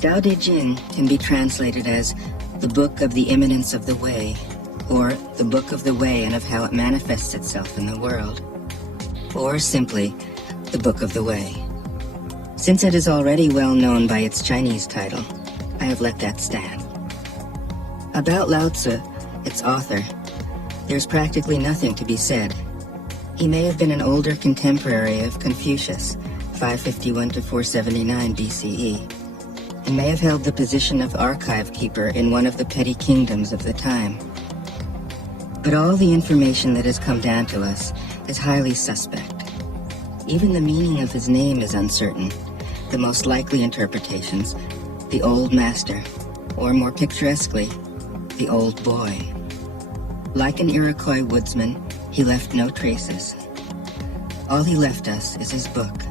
Tao Te Ching can be translated as the Book of the Imminence of the Way, or the Book of the Way and of how it manifests itself in the world, or simply the Book of the Way. Since it is already well known by its Chinese title, I have let that stand. About Lao Tzu, its author, there's practically nothing to be said. He may have been an older contemporary of Confucius, 551 to 479 BCE, and may have held the position of archive keeper in one of the petty kingdoms of the time. But all the information that has come down to us is highly suspect. Even the meaning of his name is uncertain. The most likely interpretations, the Old Master, or more picturesquely, the Old Boy. Like an Iroquois woodsman, he left no traces. All he left us is his book,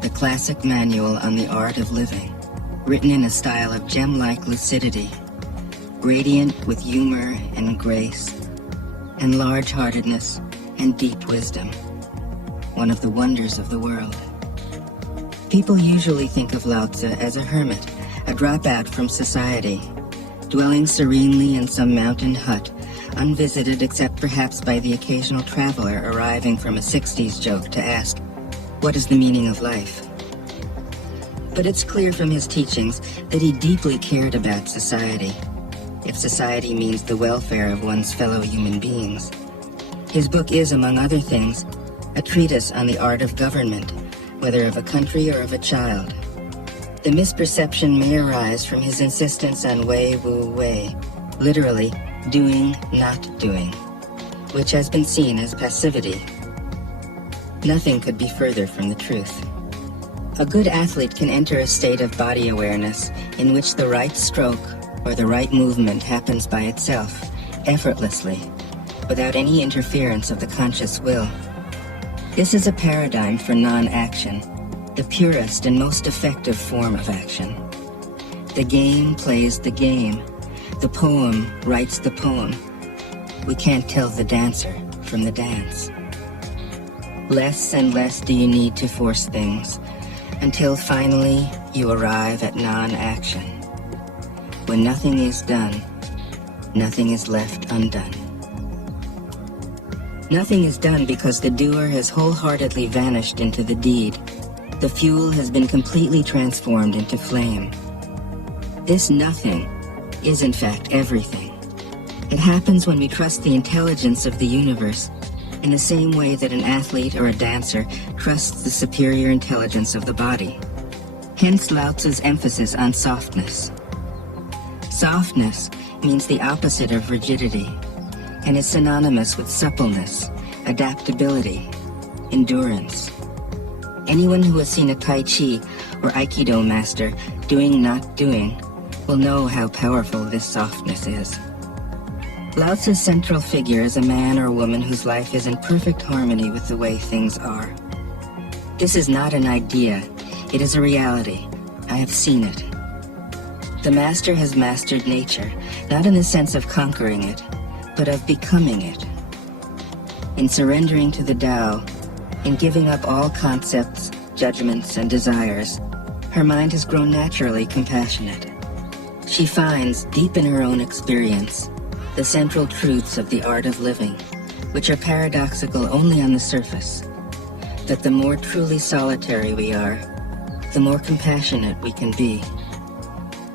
the classic manual on the art of living, written in a style of gem-like lucidity, radiant with humor and grace, and large-heartedness and deep wisdom, one of the wonders of the world. People usually think of Lao Tzu as a hermit, a dropout from society, dwelling serenely in some mountain hut, unvisited except perhaps by the occasional traveler arriving from a 60s joke to ask, what is the meaning of life? But it's clear from his teachings that he deeply cared about society, if society means the welfare of one's fellow human beings. His book is, among other things, a treatise on the art of government, whether of a country or of a child. The misperception may arise from his insistence on wei wu wei, literally, doing, not doing, which has been seen as passivity. Nothing could be further from the truth. A good athlete can enter a state of body awareness in which the right stroke or the right movement happens by itself, effortlessly, without any interference of the conscious will. This is a paradigm for non-action, the purest and most effective form of action. The game plays the game. The poem writes the poem. We can't tell the dancer from the dance. Less and less do you need to force things, until finally you arrive at non-action. When nothing is done, nothing is left undone. Nothing is done because the doer has wholeheartedly vanished into the deed. The fuel has been completely transformed into flame. This nothing is in fact everything. It happens when we trust the intelligence of the universe in the same way that an athlete or a dancer trusts the superior intelligence of the body. Hence Lao Tzu's emphasis on softness. Softness means the opposite of rigidity and is synonymous with suppleness, adaptability, endurance. Anyone who has seen a Tai Chi or Aikido master doing not doing will know how powerful this softness is. Lao Tzu's central figure is a man or woman whose life is in perfect harmony with the way things are. This is not an idea, it is a reality. I have seen it. The master has mastered nature, not in the sense of conquering it, but of becoming it. In surrendering to the Tao, in giving up all concepts, judgments, and desires, her mind has grown naturally compassionate. She finds, deep in her own experience, the central truths of the art of living, which are paradoxical only on the surface, that the more truly solitary we are, the more compassionate we can be.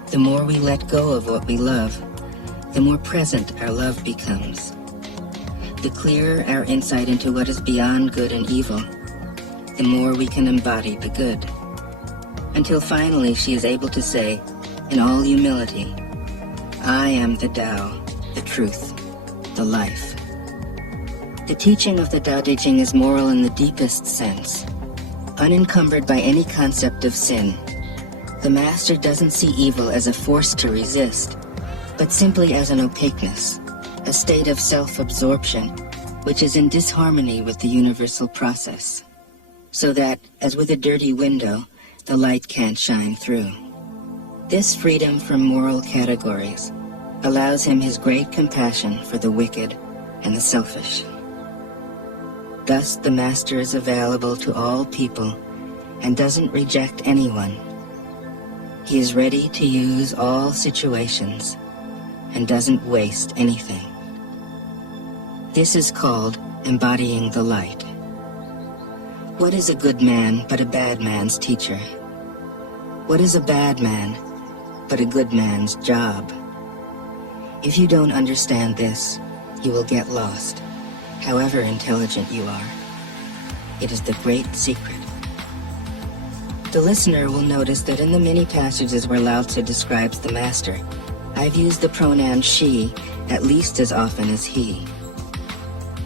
The more we let go of what we love, the more present our love becomes. The clearer our insight into what is beyond good and evil, the more we can embody the good. Until finally she is able to say, in all humility, I am the Tao, the truth, the life. The teaching of the Tao Te Ching is moral in the deepest sense, unencumbered by any concept of sin. The master doesn't see evil as a force to resist, but simply as an opaqueness, a state of self-absorption, which is in disharmony with the universal process, so that, as with a dirty window, the light can't shine through. This freedom from moral categories allows him his great compassion for the wicked and the selfish. Thus, the master is available to all people and doesn't reject anyone. He is ready to use all situations and doesn't waste anything. This is called embodying the light. What is a good man but a bad man's teacher? What is a bad man but a good man's job? If you don't understand this, you will get lost, however intelligent you are. It is the great secret. The listener will notice that in the many passages where Lao Tzu describes the master, I've used the pronoun she at least as often as he.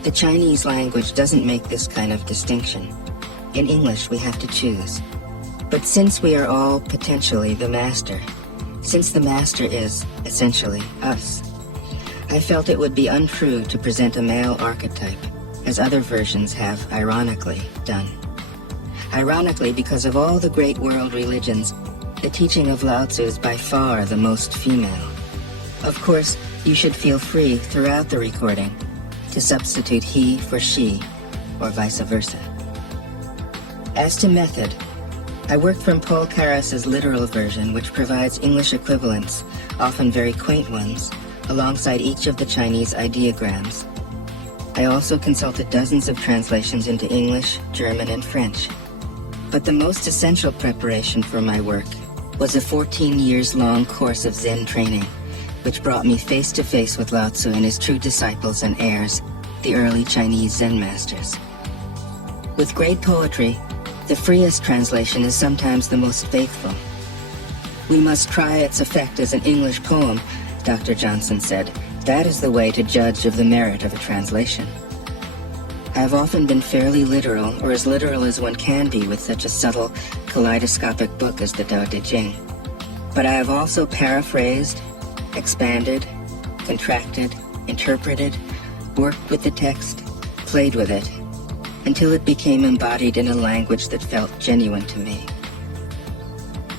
The Chinese language doesn't make this kind of distinction. In English, we have to choose. But since we are all potentially the master, since the master is, essentially, us, I felt it would be untrue to present a male archetype, as other versions have, ironically, done. Ironically, because of all the great world religions, the teaching of Lao Tzu is by far the most female. Of course, you should feel free throughout the recording to substitute he for she, or vice versa. As to method, I worked from Paul Carus's literal version, which provides English equivalents, often very quaint ones, alongside each of the Chinese ideograms. I also consulted dozens of translations into English, German, and French. But the most essential preparation for my work was a 14 years long course of Zen training, which brought me face to face with Lao Tzu and his true disciples and heirs, the early Chinese Zen masters. With great poetry, the freest translation is sometimes the most faithful. We must try its effect as an English poem, Dr. Johnson said. That is the way to judge of the merit of a translation. I have often been fairly literal, or as literal as one can be with such a subtle, kaleidoscopic book as the Tao Te Ching. But I have also paraphrased, expanded, contracted, interpreted, worked with the text, played with it, until it became embodied in a language that felt genuine to me.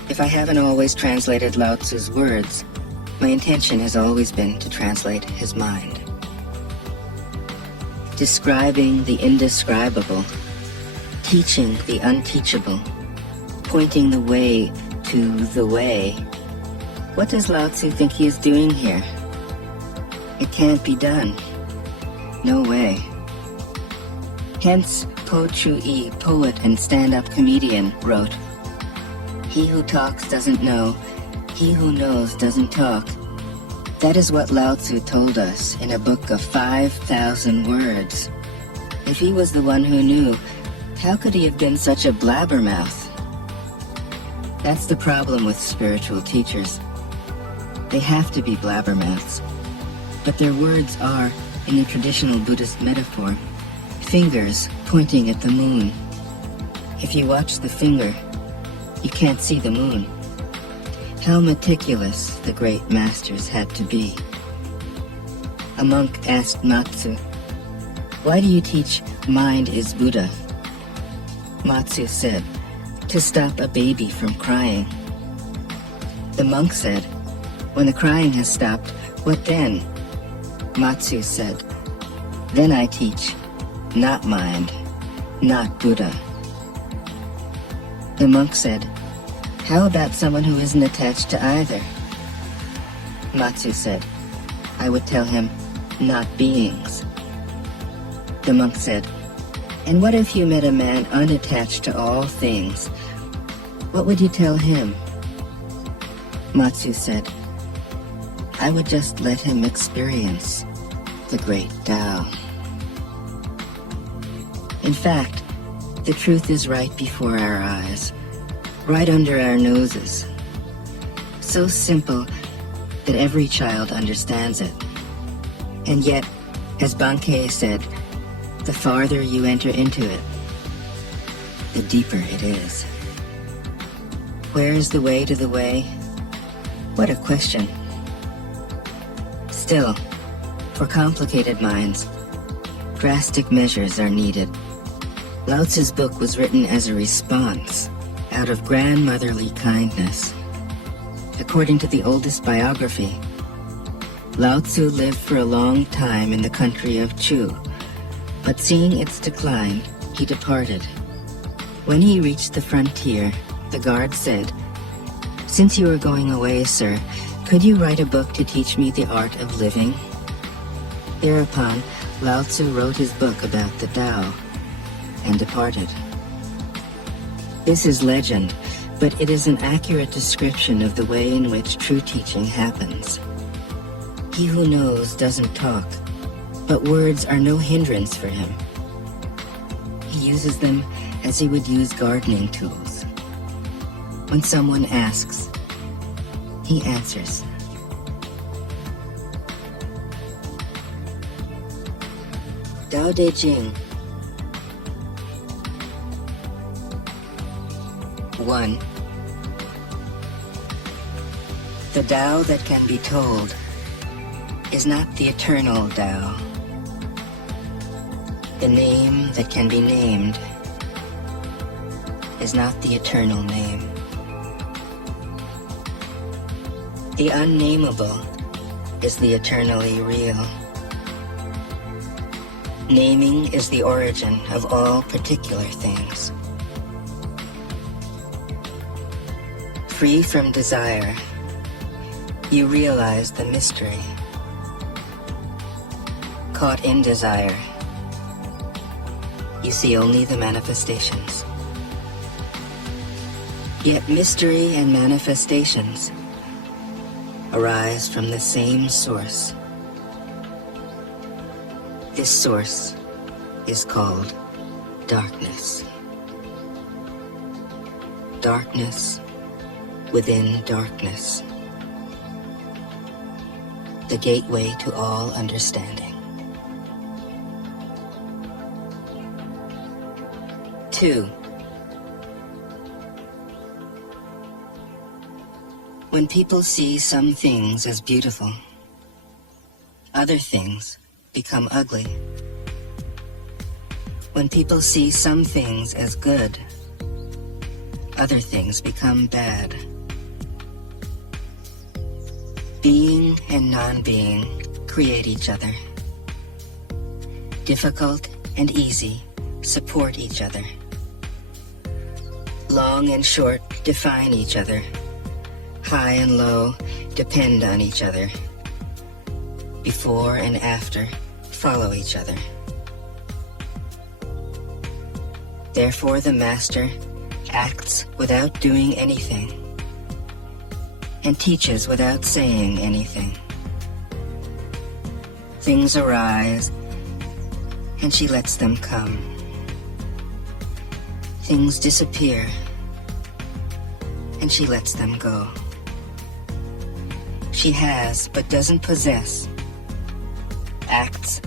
If I haven't always translated Lao Tzu's words, my intention has always been to translate his mind. Describing the indescribable, teaching the unteachable, pointing the way to the way. What does Lao Tzu think he is doing here? It can't be done. No way. Hence, Po Chu-yi, poet and stand-up comedian, wrote, "He who talks doesn't know, he who knows doesn't talk." That is what Lao Tzu told us in a book of 5,000 words. If he was the one who knew, how could he have been such a blabbermouth? That's the problem with spiritual teachers. They have to be blabbermouths. But their words are, in the traditional Buddhist metaphor, fingers pointing at the moon. If you watch the finger, you can't see the moon. How meticulous the great masters had to be. A monk asked Matsu, "Why do you teach mind is Buddha?" Matsu said, "To stop a baby from crying." The monk said, "When the crying has stopped, what then?" Matsu said, "Then I teach, not mind, not Buddha." The monk said, "How about someone who isn't attached to either?" Matsu said, "I would tell him, not beings." The monk said, "And what if you met a man unattached to all things? What would you tell him?" Matsu said, "I would just let him experience the great Tao." In fact, the truth is right before our eyes, right under our noses. So simple that every child understands it. And yet, as Bankei said, the farther you enter into it, the deeper it is. Where is the way to the way? What a question. Still, for complicated minds, drastic measures are needed. Lao Tzu's book was written as a response, out of grandmotherly kindness. According to the oldest biography, Lao Tzu lived for a long time in the country of Chu, but seeing its decline, he departed. When he reached the frontier, the guard said, Since you are going away, sir, could you write a book to teach me the art of living? Thereupon, Lao Tzu wrote his book about the Tao and departed. This is legend, but it is an accurate description of the way in which true teaching happens. He who knows doesn't talk, but words are no hindrance for him. He uses them as he would use gardening tools. When someone asks, he answers. Tao Te Ching. 1. The Tao that can be told is not the eternal Tao. The name that can be named is not the eternal name. The unnameable is the eternally real. Naming is the origin of all particular things. Free from desire, you realize the mystery. Caught in desire, you see only the manifestations. Yet mystery and manifestations arise from the same source. This source is called darkness. Darkness within darkness. The gateway to all understanding. 2. When people see some things as beautiful, other things become ugly. When people see some things as good, other things become bad. Being and non-being create each other. Difficult and easy support each other. Long and short define each other. High and low depend on each other. Before and after follow each other. Therefore the master acts without doing anything and teaches without saying anything. Things arise and she lets them come. Things disappear and she lets them go. She has but doesn't possess, acts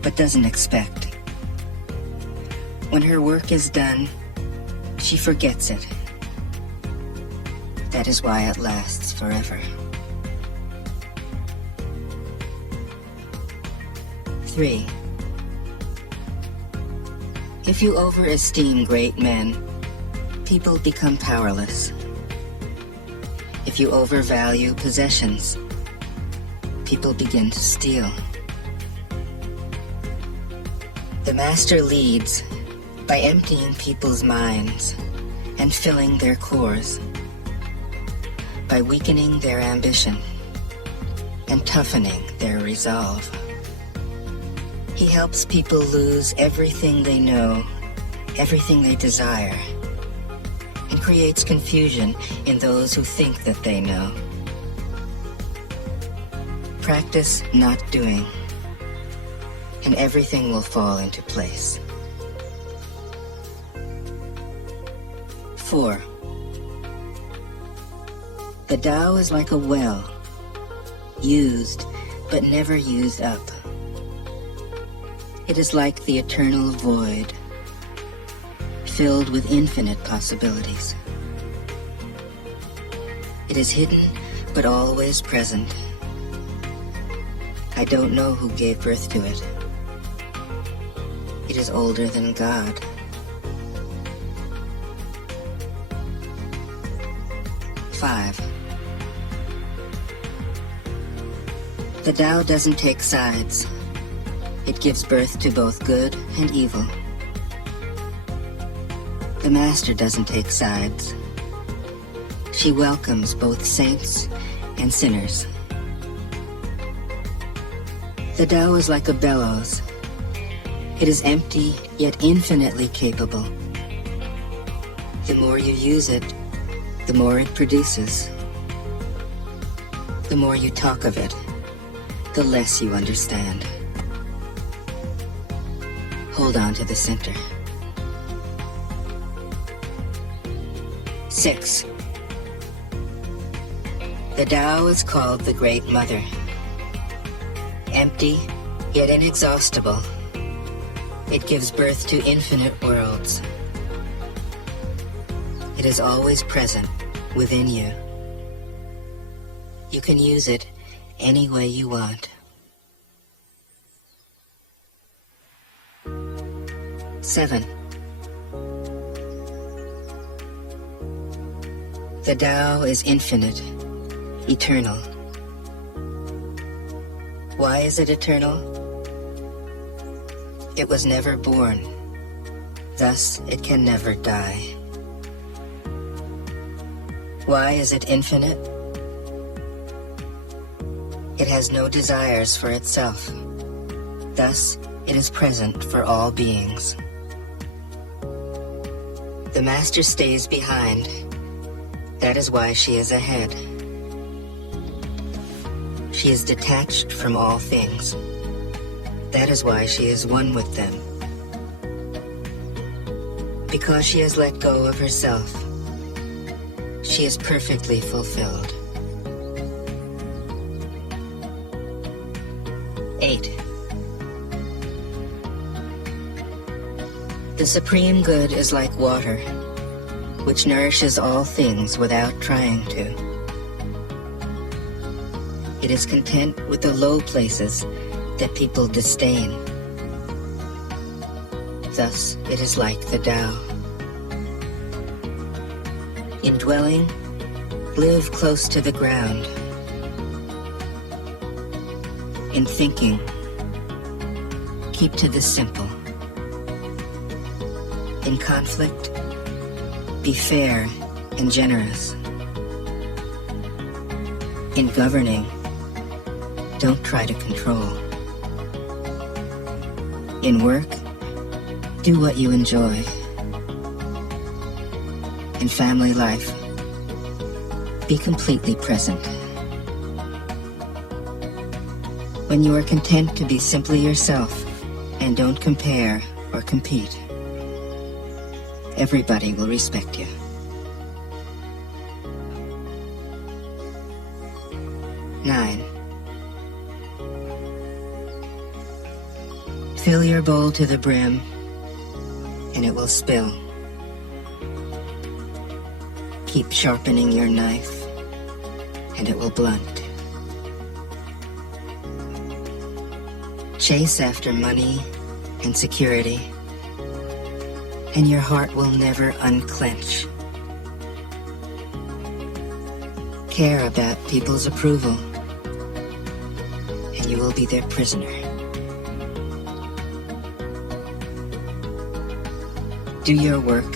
but doesn't expect. When her work is done, she forgets it. That is why it lasts forever. 3. If you overesteem great men, people become powerless. If you overvalue possessions, people begin to steal. The master leads by emptying people's minds and filling their cores, by weakening their ambition and toughening their resolve. He helps people lose everything they know, everything they desire, and creates confusion in those who think that they know. Practice not doing, and everything will fall into place. 4. The Tao is like a well, used but never used up. It is like the eternal void, filled with infinite possibilities. It is hidden but always present. I don't know who gave birth to it. It is older than God. 5. The Tao doesn't take sides. It gives birth to both good and evil. The Master doesn't take sides. She welcomes both saints and sinners. The Tao is like a bellows. It is empty, yet infinitely capable. The more you use it, the more it produces. The more you talk of it, the less you understand. Hold on to the center. 6. The Tao is called the Great Mother. Empty, yet inexhaustible, it gives birth to infinite worlds. It is always present within you. You can use it any way you want. 7. The Tao is infinite, eternal. Why is it eternal? It was never born, thus it can never die. Why is it infinite? It has no desires for itself, thus it is present for all beings. The Master stays behind. That is why she is ahead. She is detached from all things. That is why she is one with them. Because she has let go of herself, she is perfectly fulfilled. 8. The Supreme Good is like water, which nourishes all things without trying to. It is content with the low places that people disdain. Thus, it is like the Tao. In dwelling, live close to the ground. In thinking, keep to the simple. In conflict, be fair and generous. In governing, don't try to control. In work, do what you enjoy. In family life, be completely present. When you are content to be simply yourself and don't compare or compete, everybody will respect you. 9. Fill your bowl to the brim, and it will spill. Keep sharpening your knife, and it will blunt. Chase after money and security, and your heart will never unclench. Care about people's approval, and you will be their prisoner. Do your work,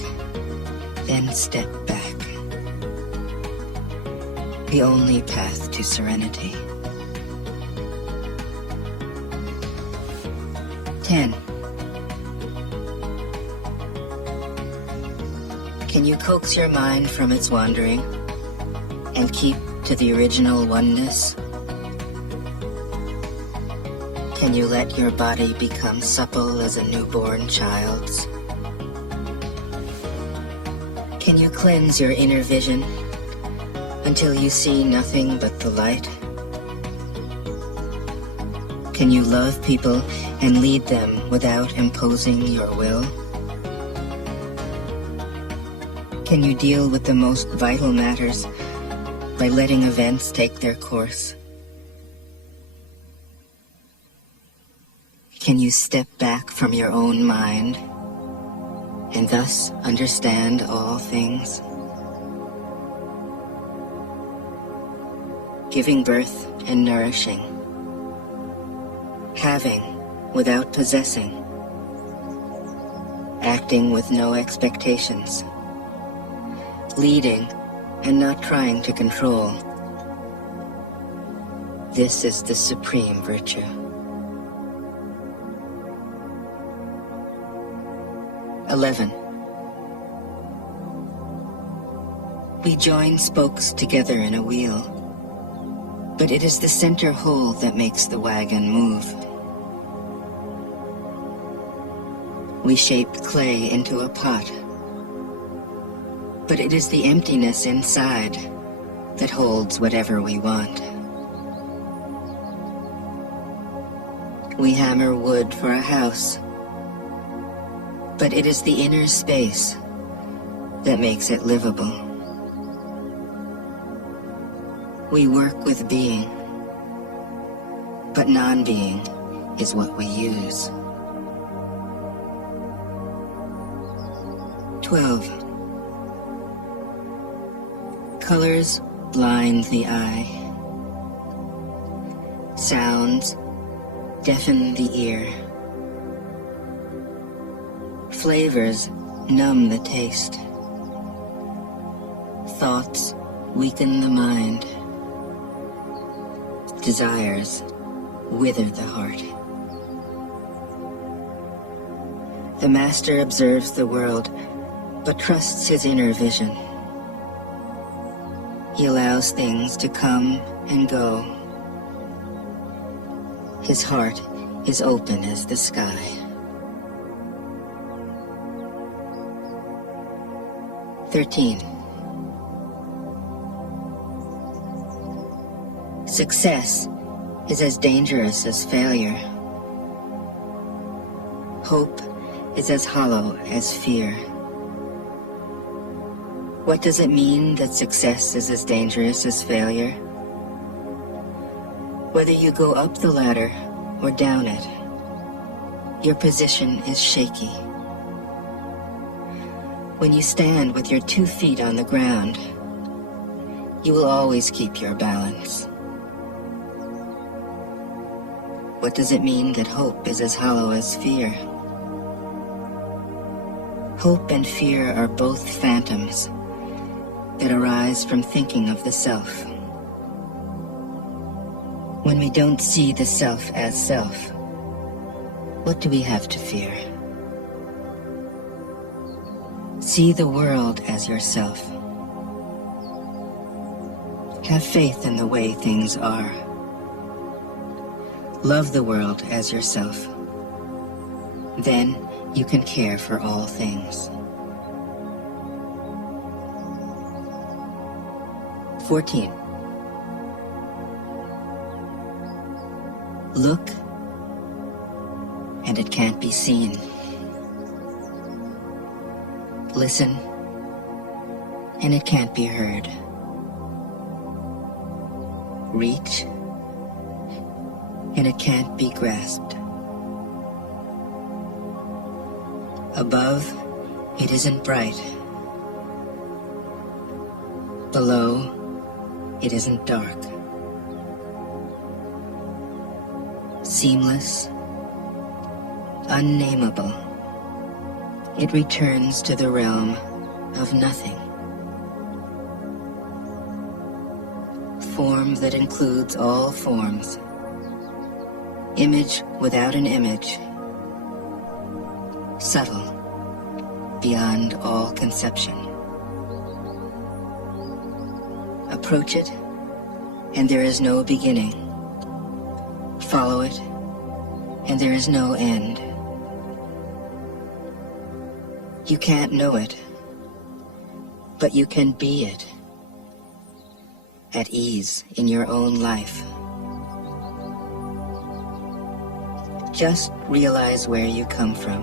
then step back. The only path to serenity. 10. Can you coax your mind from its wandering and keep to the original oneness? Can you let your body become supple as a newborn child's? Can you cleanse your inner vision until you see nothing but the light? Can you love people and lead them without imposing your will? Can you deal with the most vital matters by letting events take their course? Can you step back from your own mind and thus understand all things? Giving birth and nourishing. Having without possessing. Acting with no expectations. Leading and not trying to control. This is the supreme virtue. 11. We join spokes together in a wheel, but it is the center hole that makes the wagon move. We shape clay into a pot, but it is the emptiness inside that holds whatever we want. We hammer wood for a house, but it is the inner space that makes it livable. We work with being, but non-being is what we use. 12. Colors blind the eye. Sounds deafen the ear. Flavors numb the taste. Thoughts weaken the mind. Desires wither the heart. The master observes the world, but trusts his inner vision. He allows things to come and go. His heart is open as the sky. "13. Success is as dangerous as failure. Hope is as hollow as fear. What does it mean that success is as dangerous as failure? Whether you go up the ladder or down it, your position is shaky. When you stand with your 2 feet on the ground, you will always keep your balance. What does it mean that hope is as hollow as fear? Hope and fear are both phantoms that arise from thinking of the self. When we don't see the self as self, what do we have to fear? See the world as yourself. Have faith in the way things are. Love the world as yourself. Then you can care for all things. 14. Look, and it can't be seen. Listen, and it can't be heard. Reach, and it can't be grasped. Above, it isn't bright. Below, it isn't dark. Seamless, unnameable, it returns to the realm of nothing. Form that includes all forms. Image without an image. Subtle, beyond all conception. Approach it, and there is no beginning. Follow it, and there is no end. You can't know it, but you can be it, at ease in your own life. Just realize where you come from.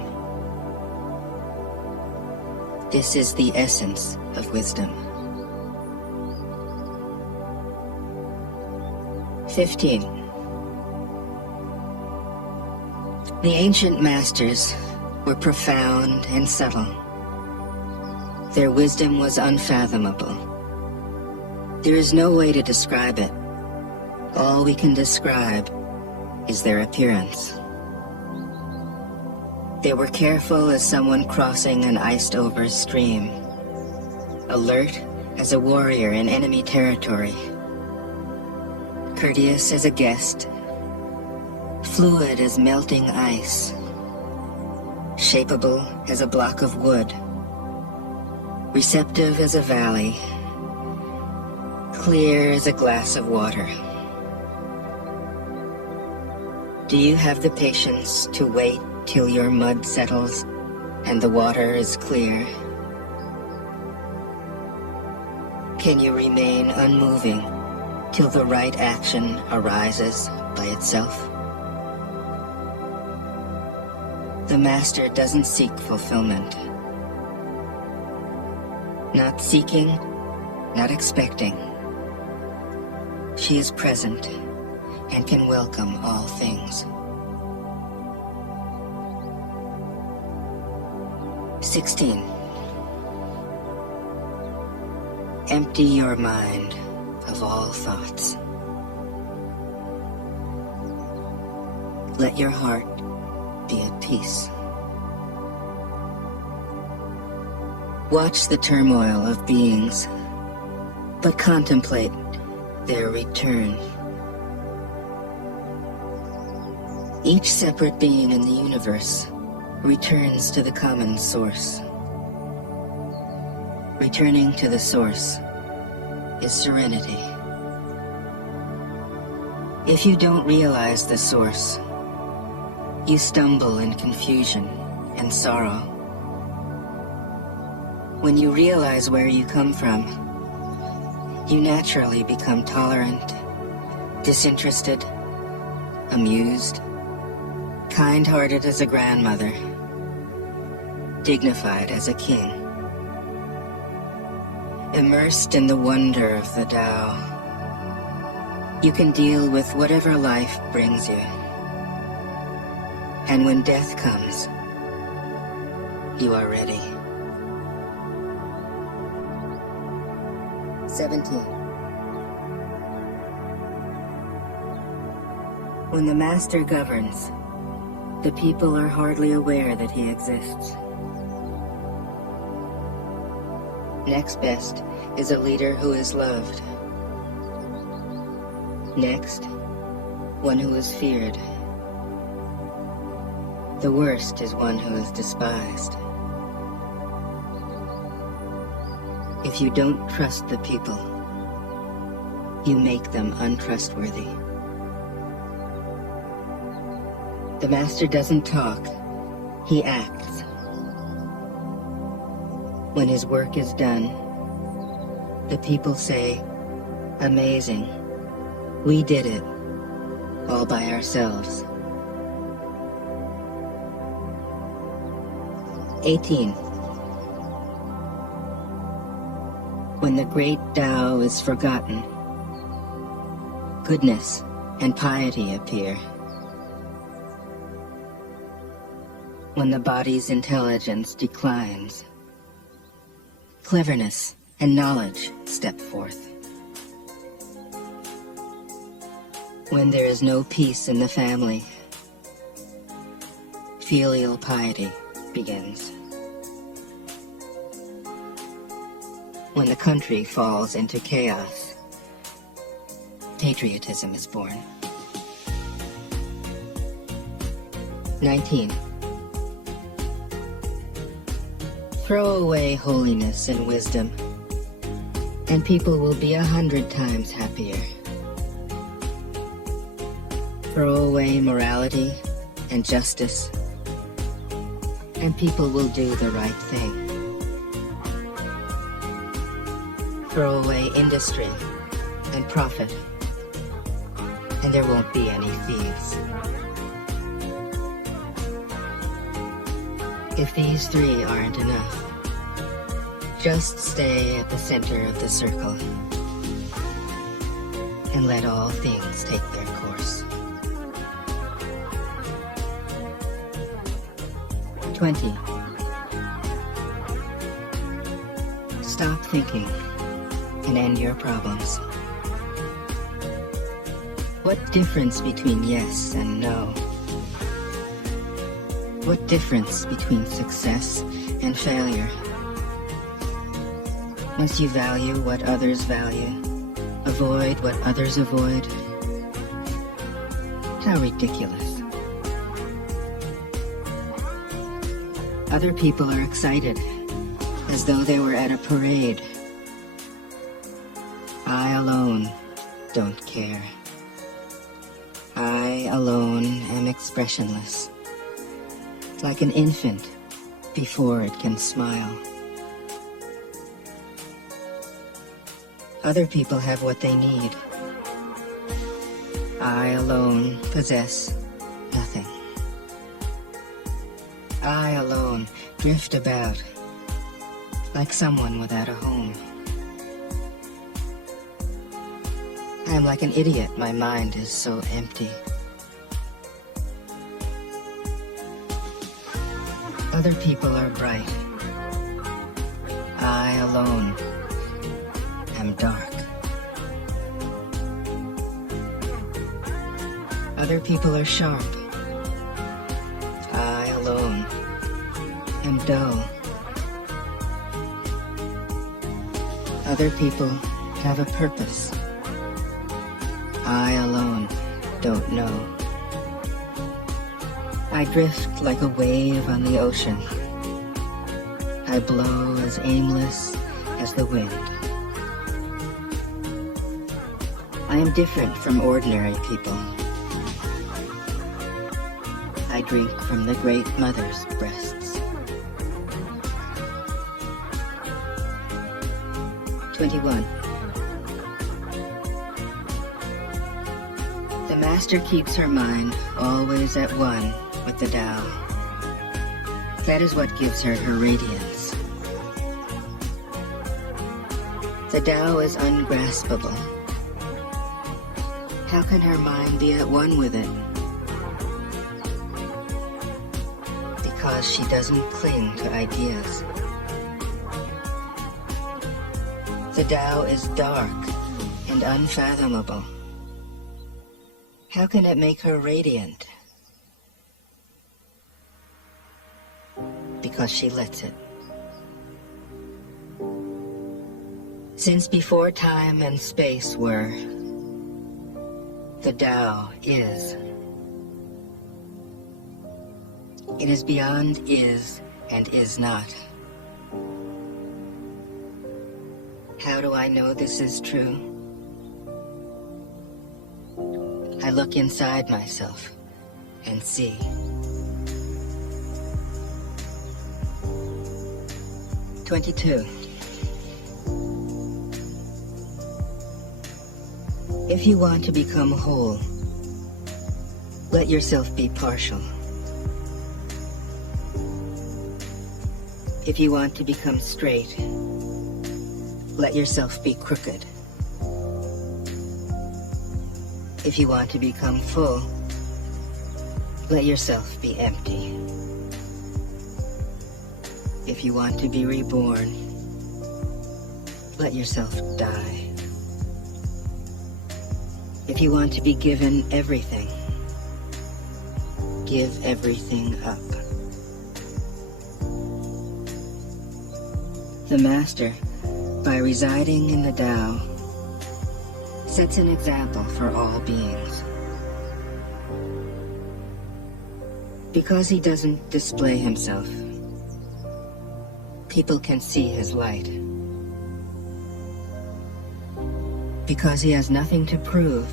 This is the essence of wisdom. 15. The ancient masters were profound and subtle. Their wisdom was unfathomable. There is no way to describe it. All we can describe is their appearance. They were careful as someone crossing an iced-over stream, alert as a warrior in enemy territory. Courteous as a guest. Fluid as melting ice. Shapeable as a block of wood. Receptive as a valley. Clear as a glass of water. Do you have the patience to wait till your mud settles and the water is clear? Can you remain unmoving till the right action arises by itself? The Master doesn't seek fulfillment. Not seeking, not expecting. She is present and can welcome all things. 16. Empty your mind of all thoughts. Let your heart be at peace. Watch the turmoil of beings, but contemplate their return. Each separate being in the universe returns to the common source. Returning to the source is serenity. If you don't realize the source, you stumble in confusion and sorrow. When you realize where you come from, you naturally become tolerant, disinterested, amused, kind-hearted as a grandmother, dignified as a king. Immersed in the wonder of the Tao, you can deal with whatever life brings you. And when death comes, you are ready. 17. When the Master governs, the people are hardly aware that he exists. Next best is a leader who is loved. Next, one who is feared. The worst is one who is despised. If you don't trust the people, you make them untrustworthy. The Master doesn't talk, he acts. When his work is done, the people say, "Amazing, we did it, all by ourselves." 18. When the great Tao is forgotten, goodness and piety appear. When the body's intelligence declines, cleverness and knowledge step forth. When there is no peace in the family, filial piety begins. When the country falls into chaos, patriotism is born. 19. Throw away holiness and wisdom, and people will be 100 times happier. Throw away morality and justice, and people will do the right thing. Throw away industry and profit, and there won't be any thieves. If these three aren't enough, just stay at the center of the circle and let all things take their course. 20. Stop thinking and end your problems. What difference between yes and no? What difference between success and failure? Must you value what others value? Avoid what others avoid? How ridiculous. Other people are excited, as though they were at a parade. I alone don't care. I alone am expressionless, like an infant before it can smile. Other people have what they need. I alone possess nothing. I alone drift about, like someone without a home. I am like an idiot, my mind is so empty. Other people are bright. I alone am dark. Other people are sharp. I alone am dull. Other people have a purpose. I alone don't know. I drift like a wave on the ocean. I blow as aimless as the wind. I am different from ordinary people. I drink from the Great Mother's breasts. 21. The Master keeps her mind always at one with the Tao. That is what gives her her radiance. The Tao is ungraspable. How can her mind be at one with it? Because she doesn't cling to ideas. The Tao is dark and unfathomable. How can it make her radiant? Because she lets it. Since before time and space were, the Tao is. It is beyond is and is not. How do I know this is true? I look inside myself and see. "22. If you want to become whole, let yourself be partial. If you want to become straight, let yourself be crooked. If you want to become full, let yourself be empty. If you want to be reborn, let yourself die. If you want to be given everything, give everything up." The Master, by residing in the Tao, sets an example for all beings. Because he doesn't display himself, people can see his light. Because he has nothing to prove,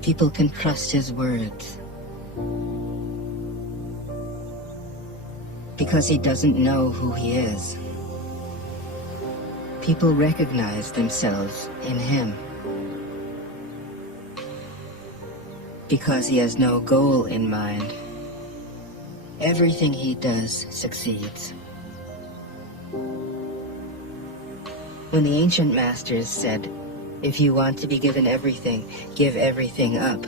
people can trust his words. Because he doesn't know who he is, people recognize themselves in him. Because he has no goal in mind, everything he does succeeds. When the ancient masters said, "If you want to be given everything, give everything up,"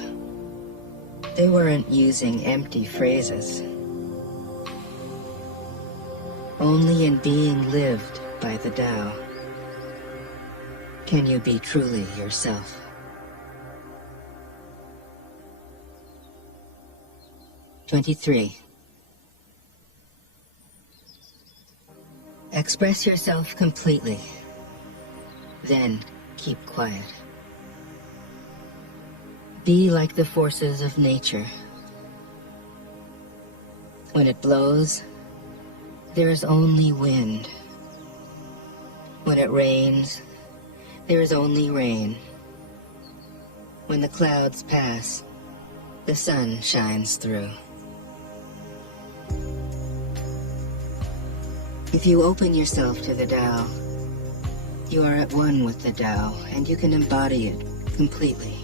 they weren't using empty phrases. Only in being lived by the Tao can you be truly yourself. "23. Express yourself completely. Then keep quiet. Be like the forces of nature. When it blows, there is only wind. When it rains, there is only rain. When the clouds pass, the sun shines through. If you open yourself to the Tao, you are at one with the Tao, and you can embody it completely.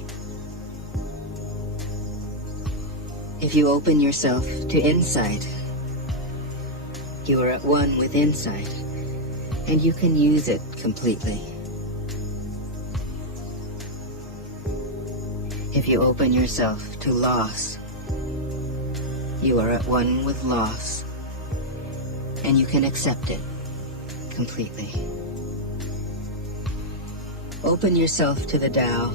If you open yourself to insight, you are at one with insight, and you can use it completely. If you open yourself to loss, you are at one with loss, and you can accept it completely. Open yourself to the Tao,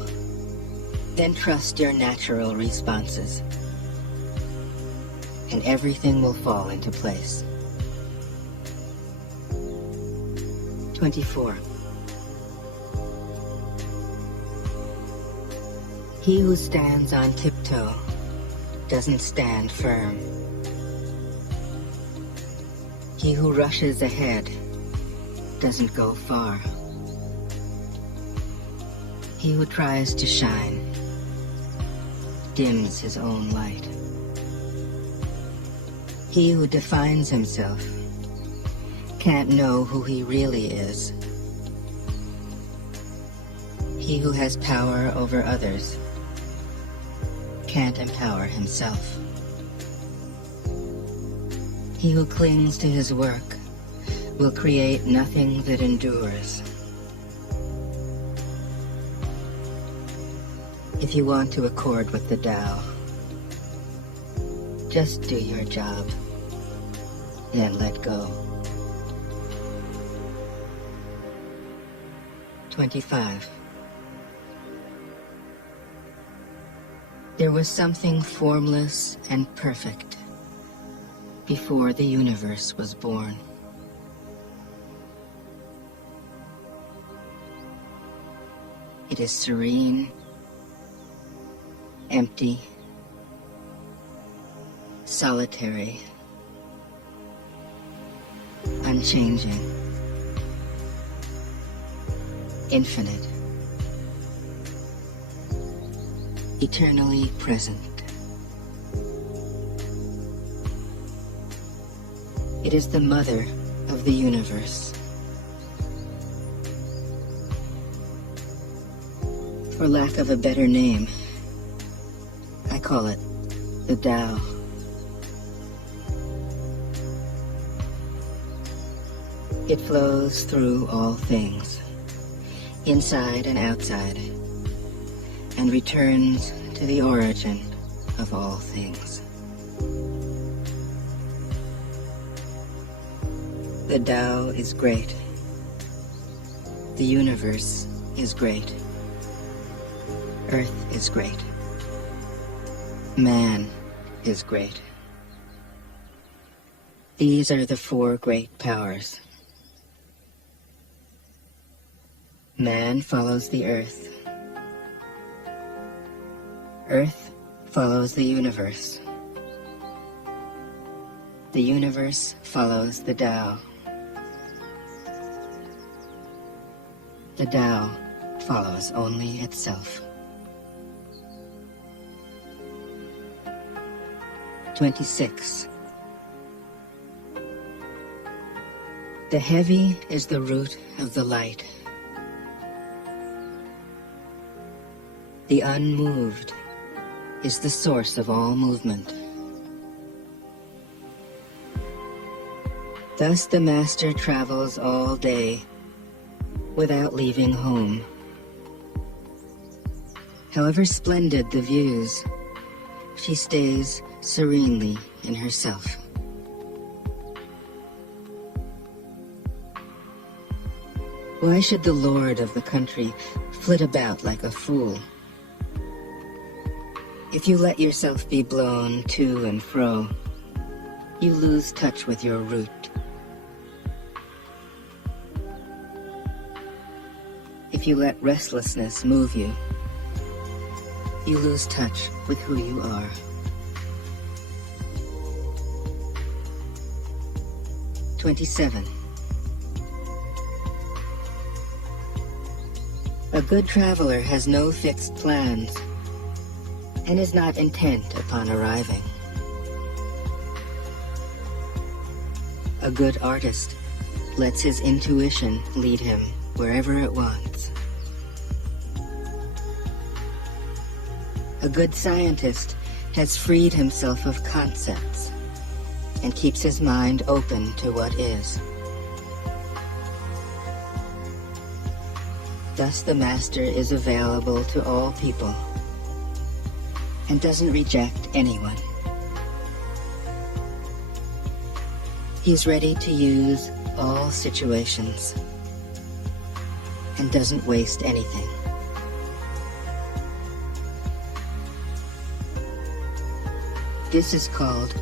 then trust your natural responses, and everything will fall into place. 24. He who stands on tiptoe doesn't stand firm. He who rushes ahead doesn't go far. He who tries to shine dims his own light. He who defines himself can't know who he really is. He who has power over others can't empower himself. He who clings to his work will create nothing that endures. If you want to accord with the Tao, just do your job, then let go. 25. There was something formless and perfect before the universe was born. It is serene, empty, solitary, unchanging, infinite, eternally present. It is the mother of the universe. For lack of a better name, I call it the Tao. It flows through all things, inside and outside, and returns to the origin of all things. The Tao is great. The universe is great. Earth is great. Man is great. These are the four great powers. Man follows the earth. Earth follows the universe. The universe follows the Tao. The Tao follows only itself. 26. The heavy is the root of the light. The unmoved is the source of all movement. Thus the master travels all day without leaving home. However splendid the views, she stays serenely in herself. Why should the lord of the country flit about like a fool? If you let yourself be blown to and fro, you lose touch with your root. if you let restlessness move you, you lose touch with who you are. "27. A good traveler has no fixed plans and is not intent upon arriving. A good artist lets his intuition lead him wherever it wants. A good scientist has freed himself of concepts and keeps his mind open to what is. Thus the master is available to all people and doesn't reject anyone. He's ready to use all situations and doesn't waste anything. This is called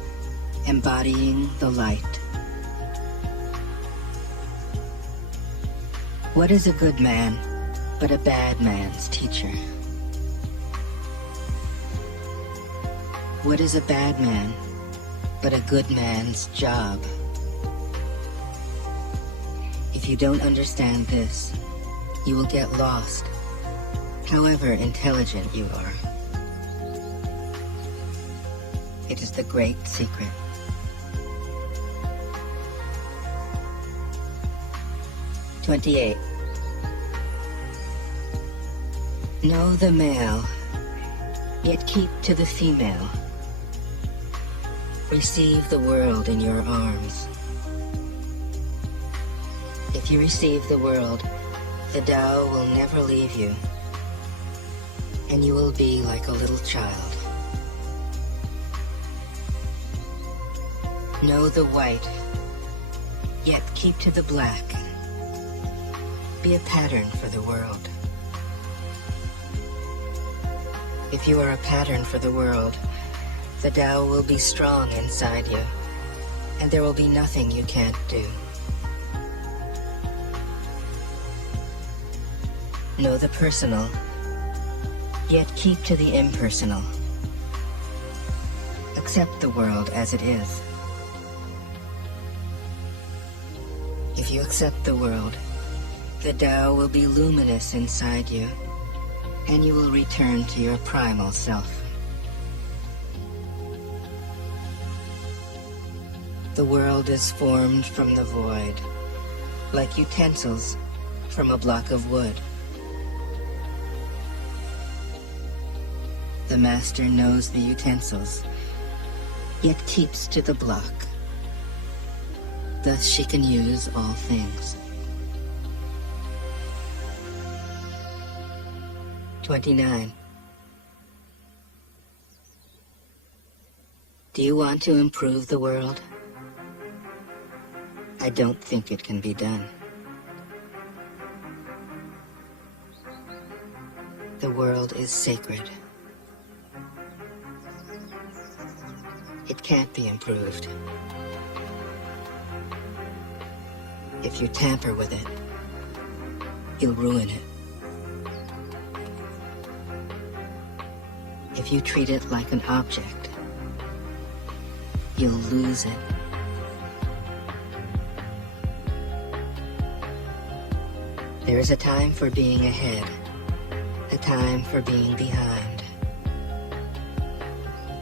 embodying the light. What is a good man but a bad man's teacher? What is a bad man but a good man's job? If you don't understand this, you will get lost, however intelligent you are. It is the great secret. "28. Know the male, yet keep to the female. Receive the world in your arms. If you receive the world, the Tao will never leave you, and you will be like a little child. Know the white, yet keep to the black. Be a pattern for the world. If you are a pattern for the world, the Tao will be strong inside you, and there will be nothing you can't do. Know the personal, yet keep to the impersonal. Accept the world as it is. If you accept the world, the Tao will be luminous inside you, and you will return to your primal self. The world is formed from the void, like utensils from a block of wood. The master knows the utensils, yet keeps to the block. Thus she can use all things. 29. Do you want to improve the world? I don't think it can be done. The world is sacred. It can't be improved. If you tamper with it, you'll ruin it. If you treat it like an object, you'll lose it. There is a time for being ahead, a time for being behind,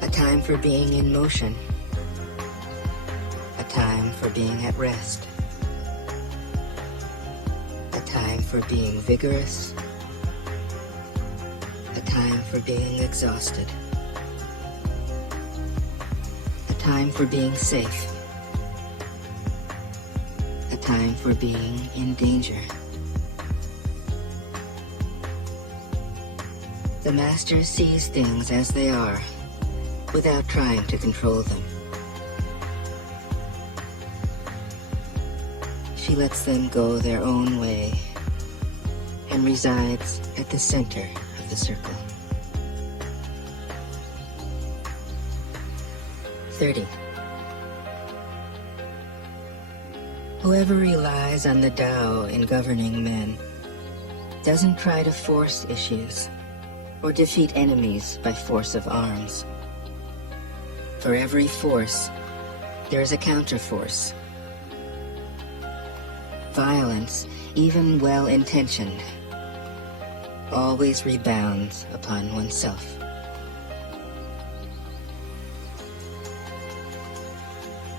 a time for being in motion, a time for being at rest, a time for being vigorous, a time for being exhausted, a time for being safe, a time for being in danger. The master sees things as they are, without trying to control them. She lets them go their own way and resides at the center of the circle. 30. Whoever relies on the Tao in governing men doesn't try to force issues or defeat enemies by force of arms. For every force, there is a counterforce. Violence, even well-intentioned, always rebounds upon oneself.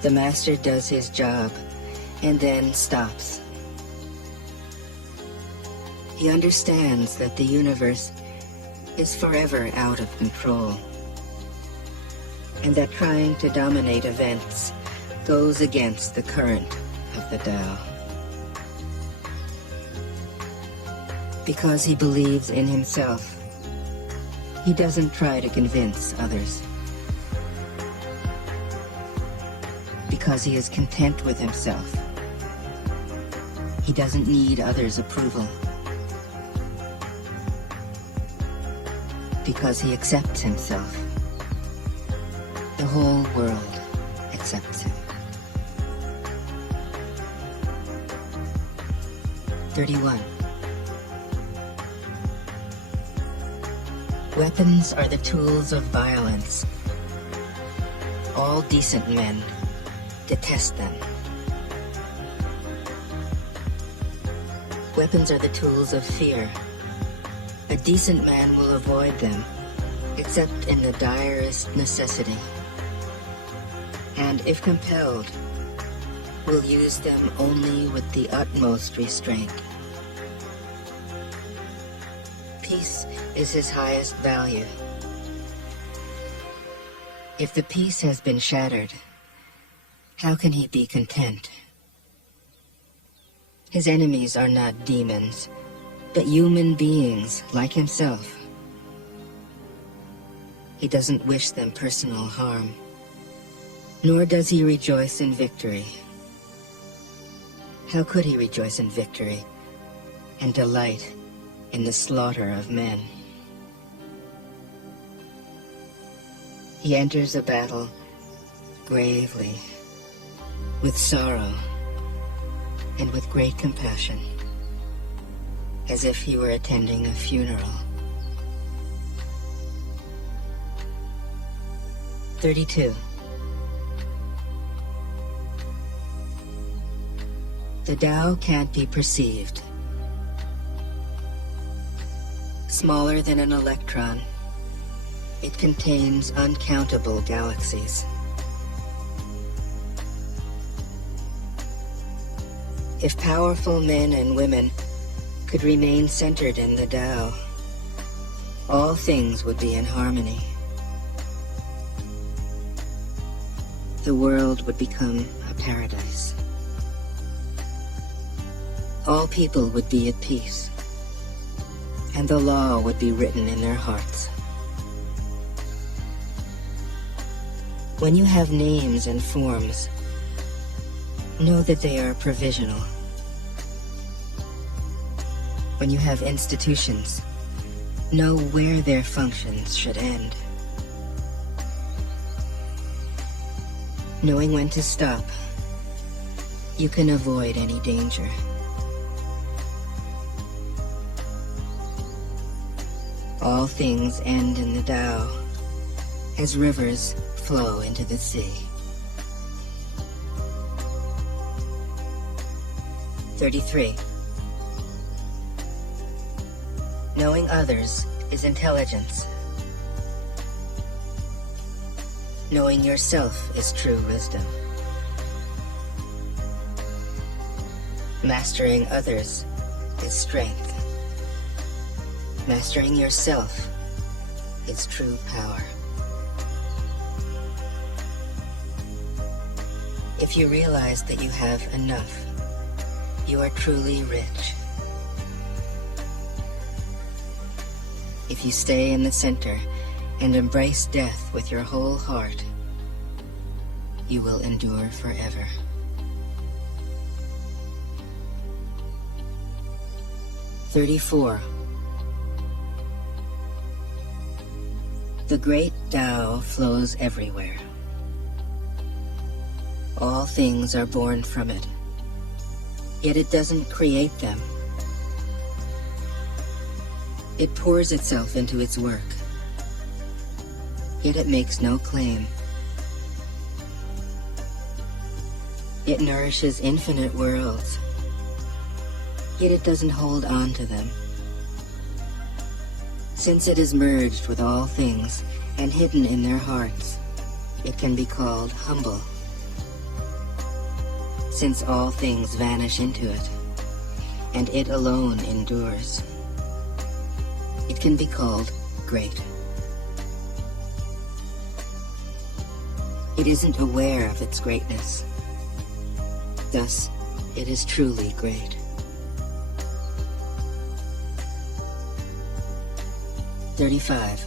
The master does his job and then stops. He understands that the universe is forever out of control, and that trying to dominate events goes against the current of the Tao. Because he believes in himself, he doesn't try to convince others. Because he is content with himself, he doesn't need others' approval. Because he accepts himself, the whole world accepts him. 31. Weapons are the tools of violence. All decent men detest them. Weapons are the tools of fear. A decent man will avoid them, except in the direst necessity, and if compelled, will use them only with the utmost restraint. Peace is his highest value. If the peace has been shattered, how can he be content? His enemies are not demons, but human beings like himself. He doesn't wish them personal harm, nor does he rejoice in victory. How could he rejoice in victory and delight in the slaughter of men? He enters a battle gravely, with sorrow, and with great compassion, as if he were attending a funeral. 32. The Tao can't be perceived. Smaller than an electron, it contains uncountable galaxies. If powerful men and women could remain centered in the Tao, all things would be in harmony. The world would become a paradise. All people would be at peace, and the law would be written in their hearts. When you have names and forms, know that they are provisional. When you have institutions, know where their functions should end. Knowing when to stop, you can avoid any danger. All things end in the Tao, as rivers flow into the sea. 33. Knowing others is intelligence. Knowing yourself is true wisdom. Mastering others is strength. Mastering yourself is true power. If you realize that you have enough, you are truly rich. If you stay in the center and embrace death with your whole heart, you will endure forever. "34. The great Tao flows everywhere. All things are born from it, yet it doesn't create them. It pours itself into its work, yet it makes no claim. It nourishes infinite worlds, yet it doesn't hold on to them. Since it is merged with all things and hidden in their hearts, it can be called humble. Since all things vanish into it, and it alone endures, it can be called great. It isn't aware of its greatness. Thus, it is truly great. 35.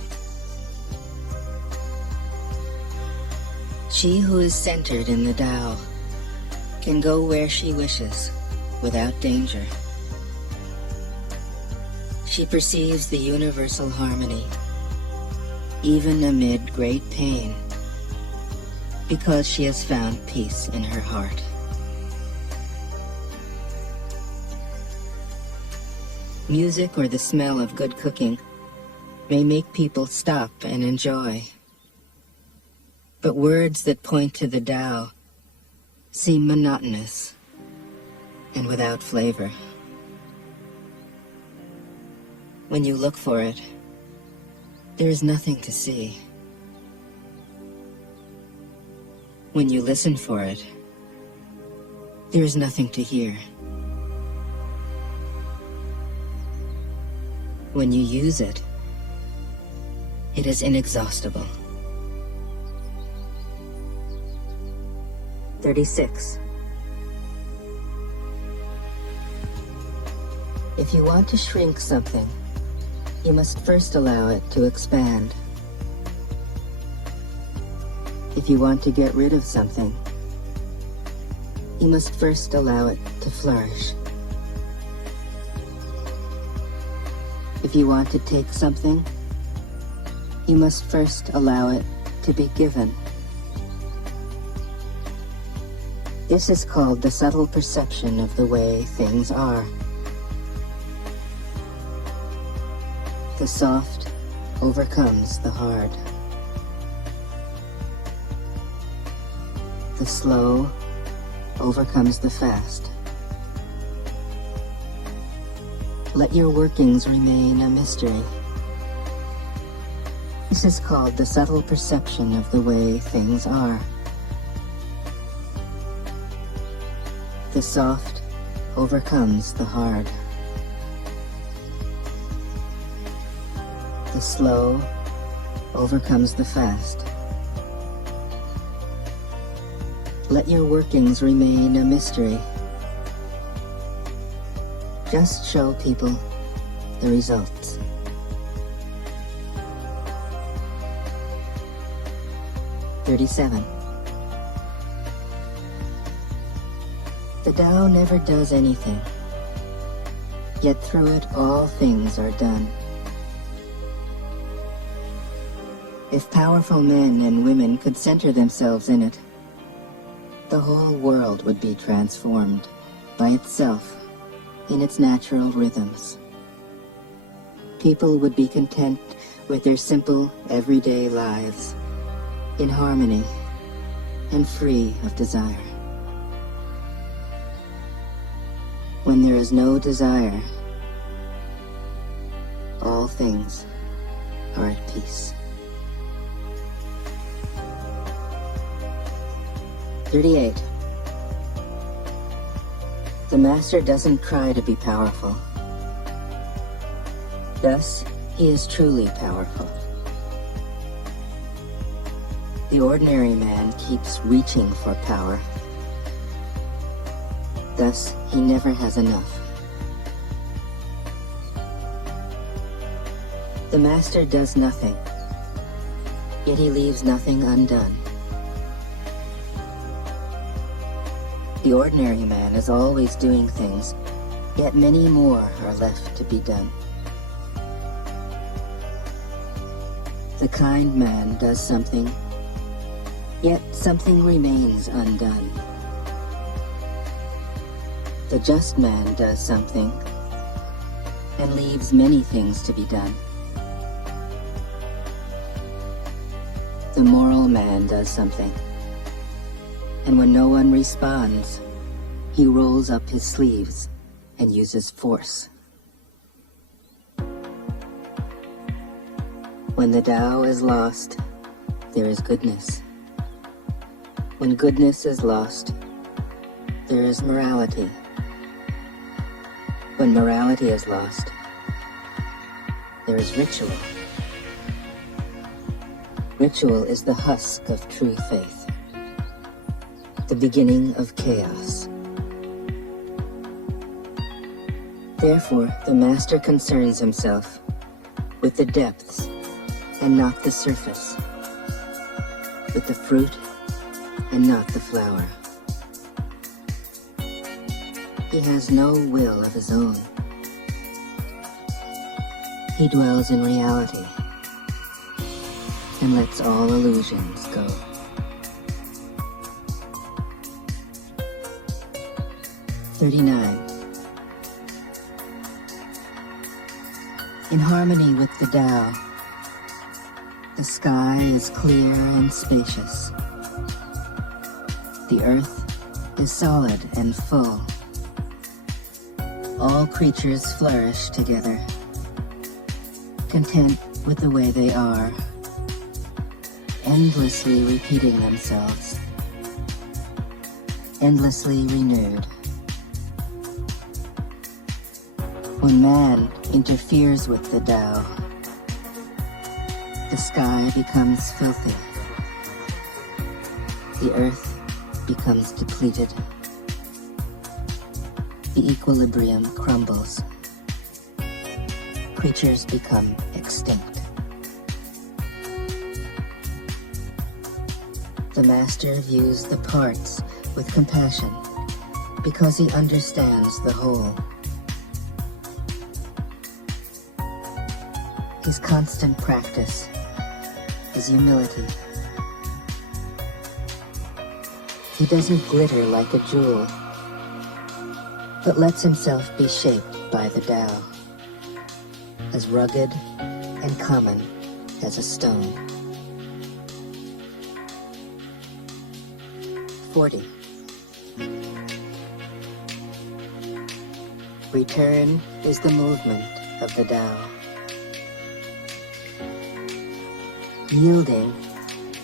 She who is centered in the Tao can go where she wishes without danger. She perceives the universal harmony, even amid great pain, because she has found peace in her heart. Music or the smell of good cooking may make people stop and enjoy. But words that point to the Tao seem monotonous and without flavor. When you look for it, there is nothing to see. When you listen for it, there is nothing to hear. When you use it, it is inexhaustible. 36. If you want to shrink something, you must first allow it to expand. If you want to get rid of something, you must first allow it to flourish. If you want to take something, you must first allow it to be given. This is called the subtle perception of the way things are. The soft overcomes the hard. The slow overcomes the fast. Let your workings remain a mystery. This is called the subtle perception of the way things are. The soft overcomes the hard. The slow overcomes the fast. Let your workings remain a mystery. Just show people the results. "37. The Tao never does anything, yet through it all things are done. If powerful men and women could center themselves in it, the whole world would be transformed by itself in its natural rhythms. People would be content with their simple, everyday lives, in harmony and free of desire. When there is no desire, all things are at peace." 38. The Master doesn't try to be powerful. Thus, he is truly powerful. The ordinary man keeps reaching for power. Thus, he never has enough. The Master does nothing, yet he leaves nothing undone. The ordinary man is always doing things, yet many more are left to be done. The kind man does something, yet something remains undone. The just man does something, and leaves many things to be done. The moral man does something, and when no one responds, he rolls up his sleeves and uses force. When the Tao is lost, there is goodness. When goodness is lost, there is morality. When morality is lost, there is ritual. Ritual is the husk of true faith, the beginning of chaos. Therefore, the master concerns himself with the depths and not the surface, with the fruit and not the flower. He has no will of his own. He dwells in reality and lets all illusions go. "39. In harmony with the Tao, the sky is clear and spacious. The earth is solid and full. All creatures flourish together, content with the way they are, endlessly repeating themselves, endlessly renewed. When man interferes with the Tao, the sky becomes filthy. The earth becomes depleted. The equilibrium crumbles. Creatures become extinct. The master views the parts with compassion because he understands the whole. His constant practice is humility. He doesn't glitter like a jewel, but lets himself be shaped by the Tao, as rugged and common as a stone. 40. Return is the movement of the Tao. Yielding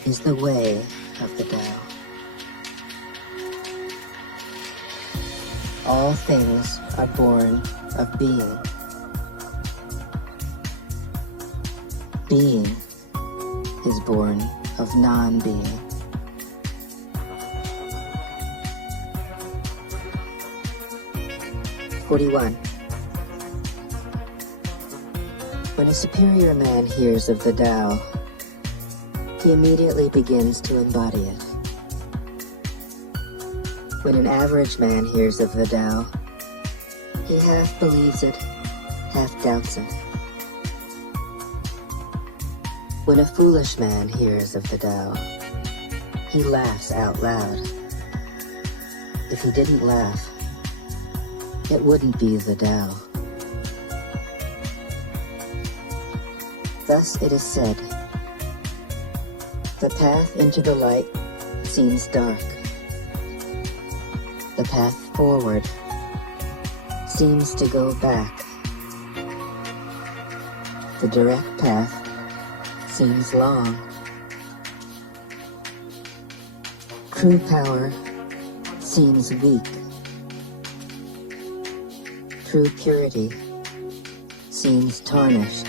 is the way of the Tao. All things are born of being. Being is born of non-being. "41. When a superior man hears of the Tao, he immediately begins to embody it. When an average man hears of the Tao, he half believes it, half doubts it. When a foolish man hears of the Tao, he laughs out loud. If he didn't laugh, it wouldn't be the Tao. Thus it is said, the path into the light seems dark. The path forward seems to go back. The direct path seems long. True power seems weak. True purity seems tarnished.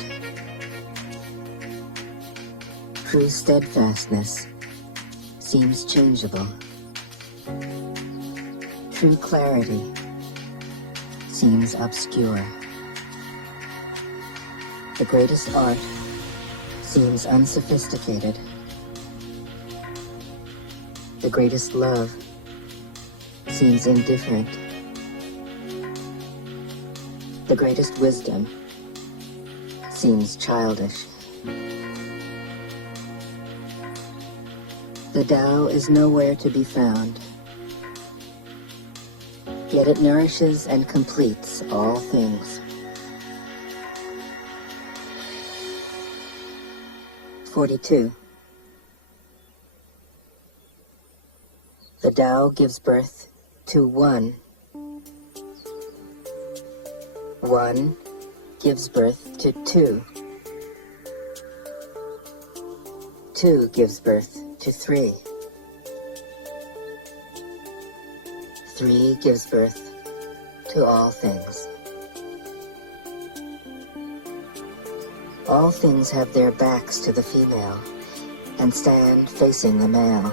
True steadfastness seems changeable. True clarity seems obscure. The greatest art seems unsophisticated. The greatest love seems indifferent. The greatest wisdom seems childish. The Tao is nowhere to be found, yet it nourishes and completes all things. 42. The Tao gives birth to one. One gives birth to two. Two gives birth to three. Three gives birth to all things. All things have their backs to the female and stand facing the male.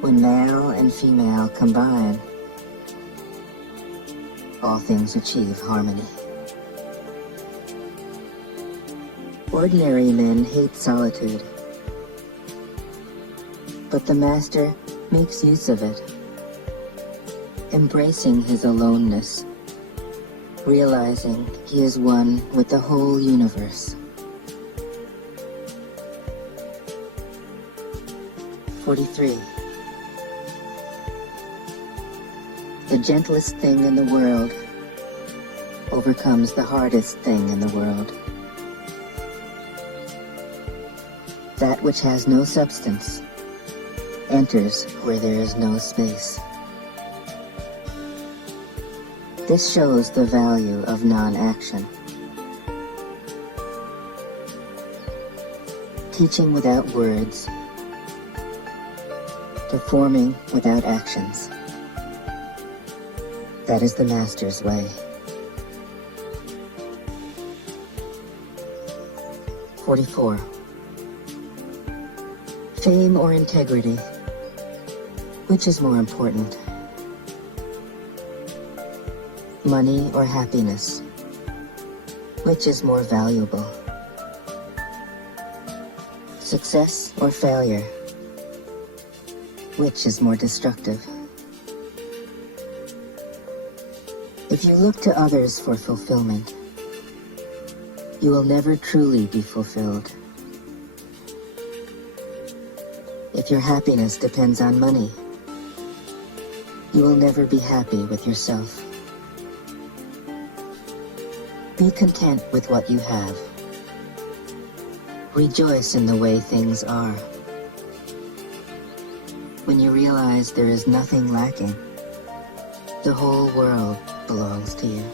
When male and female combine, all things achieve harmony. Ordinary men hate solitude, but the Master makes use of it, embracing his aloneness, realizing he is one with the whole universe. 43. The gentlest thing in the world overcomes the hardest thing in the world. That which has no substance enters where there is no space. This shows the value of non-action. Teaching without words to forming without actions. That is the Master's way. 44. Fame or integrity? Which is more important? Money or happiness? Which is more valuable? Success or failure? Which is more destructive? If you look to others for fulfillment, you will never truly be fulfilled. If your happiness depends on money, you will never be happy with yourself. Be content with what you have. Rejoice in the way things are. When you realize there is nothing lacking, the whole world belongs to you.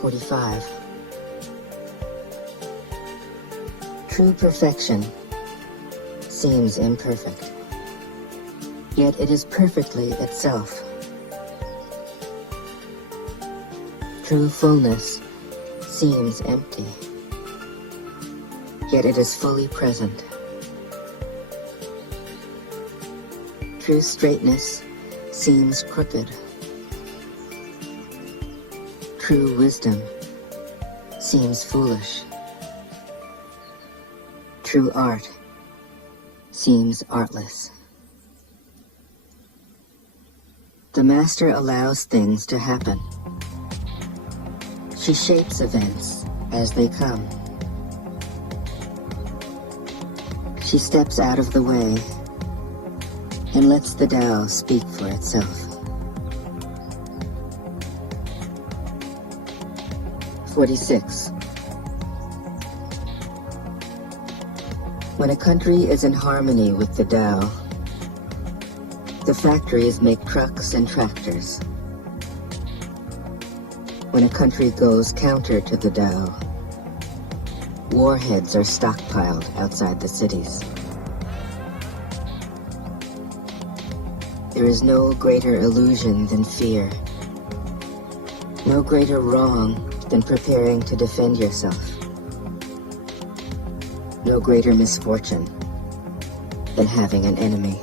45. True perfection seems imperfect, yet it is perfectly itself. True fullness seems empty, yet it is fully present. True straightness seems crooked. True wisdom seems foolish. True art seems artless. The Master allows things to happen. She shapes events as they come. She steps out of the way and lets the Tao speak for itself. 46. When a country is in harmony with the Tao, the factories make trucks and tractors. When a country goes counter to the Tao, warheads are stockpiled outside the cities. There is no greater illusion than fear, no greater wrong than preparing to defend yourself, no greater misfortune than having an enemy.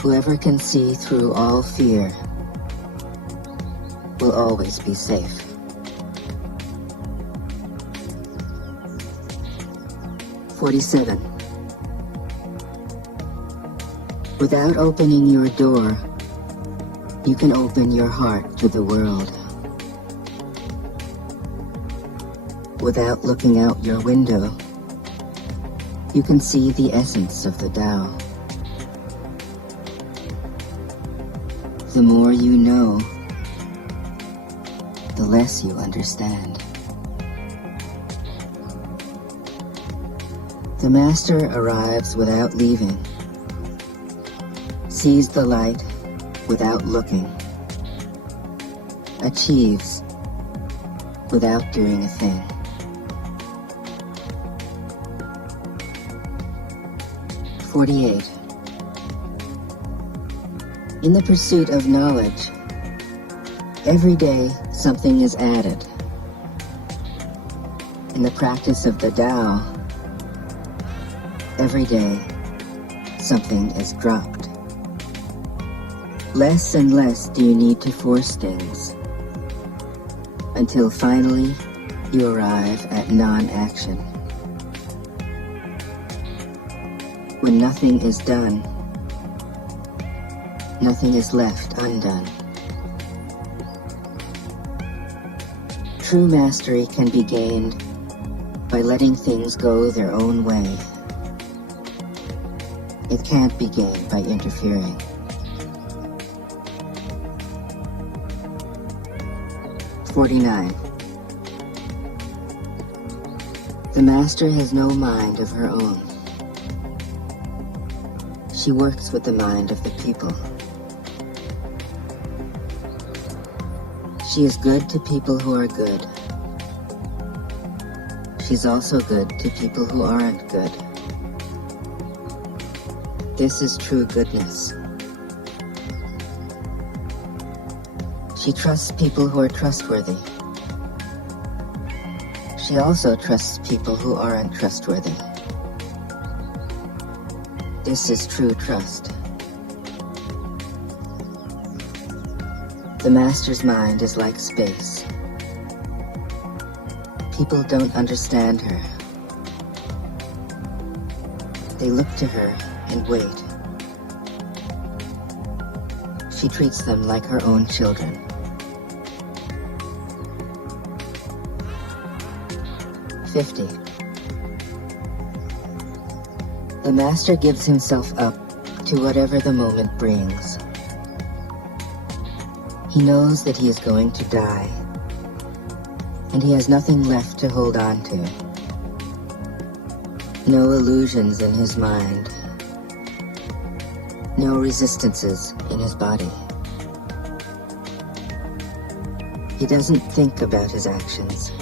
Whoever can see through all fear will always be safe. 47. Without opening your door, you can open your heart to the world. Without looking out your window, you can see the essence of the Tao. the more you know, the less you understand. The master arrives without leaving, sees the light without looking, achieves without doing a thing. "48. In the pursuit of knowledge, every day something is added. In the practice of the Tao, every day something is dropped. Less and less do you need to force things, until finally you arrive at non-action. When nothing is done, nothing is left undone. True mastery can be gained by letting things go their own way. It can't be gained by interfering. "49. The master has no mind of her own. She works with the mind of the people. She is good to people who are good. She's also good to people who aren't good. This is true goodness. She trusts people who are trustworthy. She also trusts people who aren't trustworthy. This is true trust. The master's mind is like space. People don't understand her. They look to her and wait. She treats them like her own children. "50. The master gives himself up to whatever the moment brings. He knows that he is going to die, and he has nothing left to hold on to. No illusions in his mind. No resistances in his body. He doesn't think about his actions.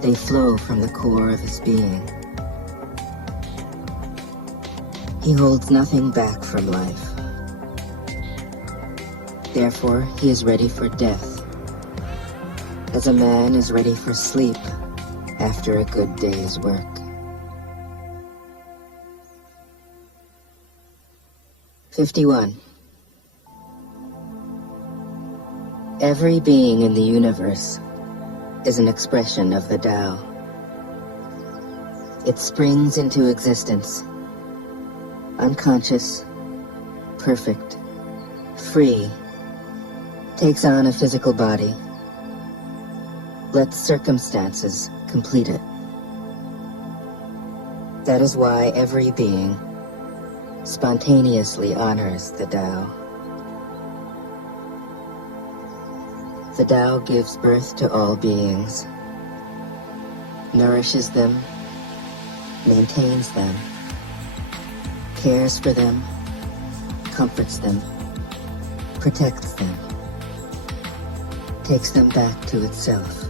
They flow from the core of his being. He holds nothing back from life. Therefore, he is ready for death, as a man is ready for sleep after a good day's work." 51. Every being in the universe is an expression of the Tao. It springs into existence, unconscious, perfect, free, takes on a physical body, lets circumstances complete it. That is why every being spontaneously honors the Tao. The Tao gives birth to all beings, nourishes them, maintains them, cares for them, comforts them, protects them, takes them back to itself,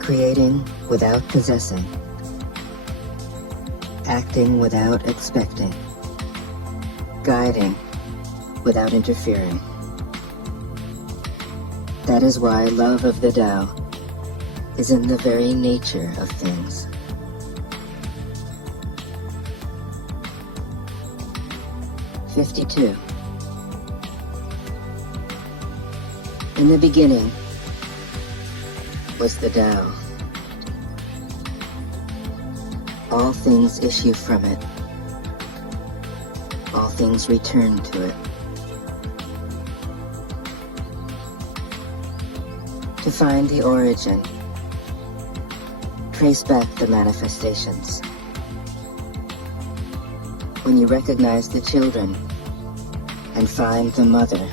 creating without possessing, acting without expecting, guiding without interfering. That is why love of the Tao is in the very nature of things. "52. In the beginning was the Tao. All things issue from it. All things return to it. To find the origin, trace back the manifestations. When you recognize the children and find the mother,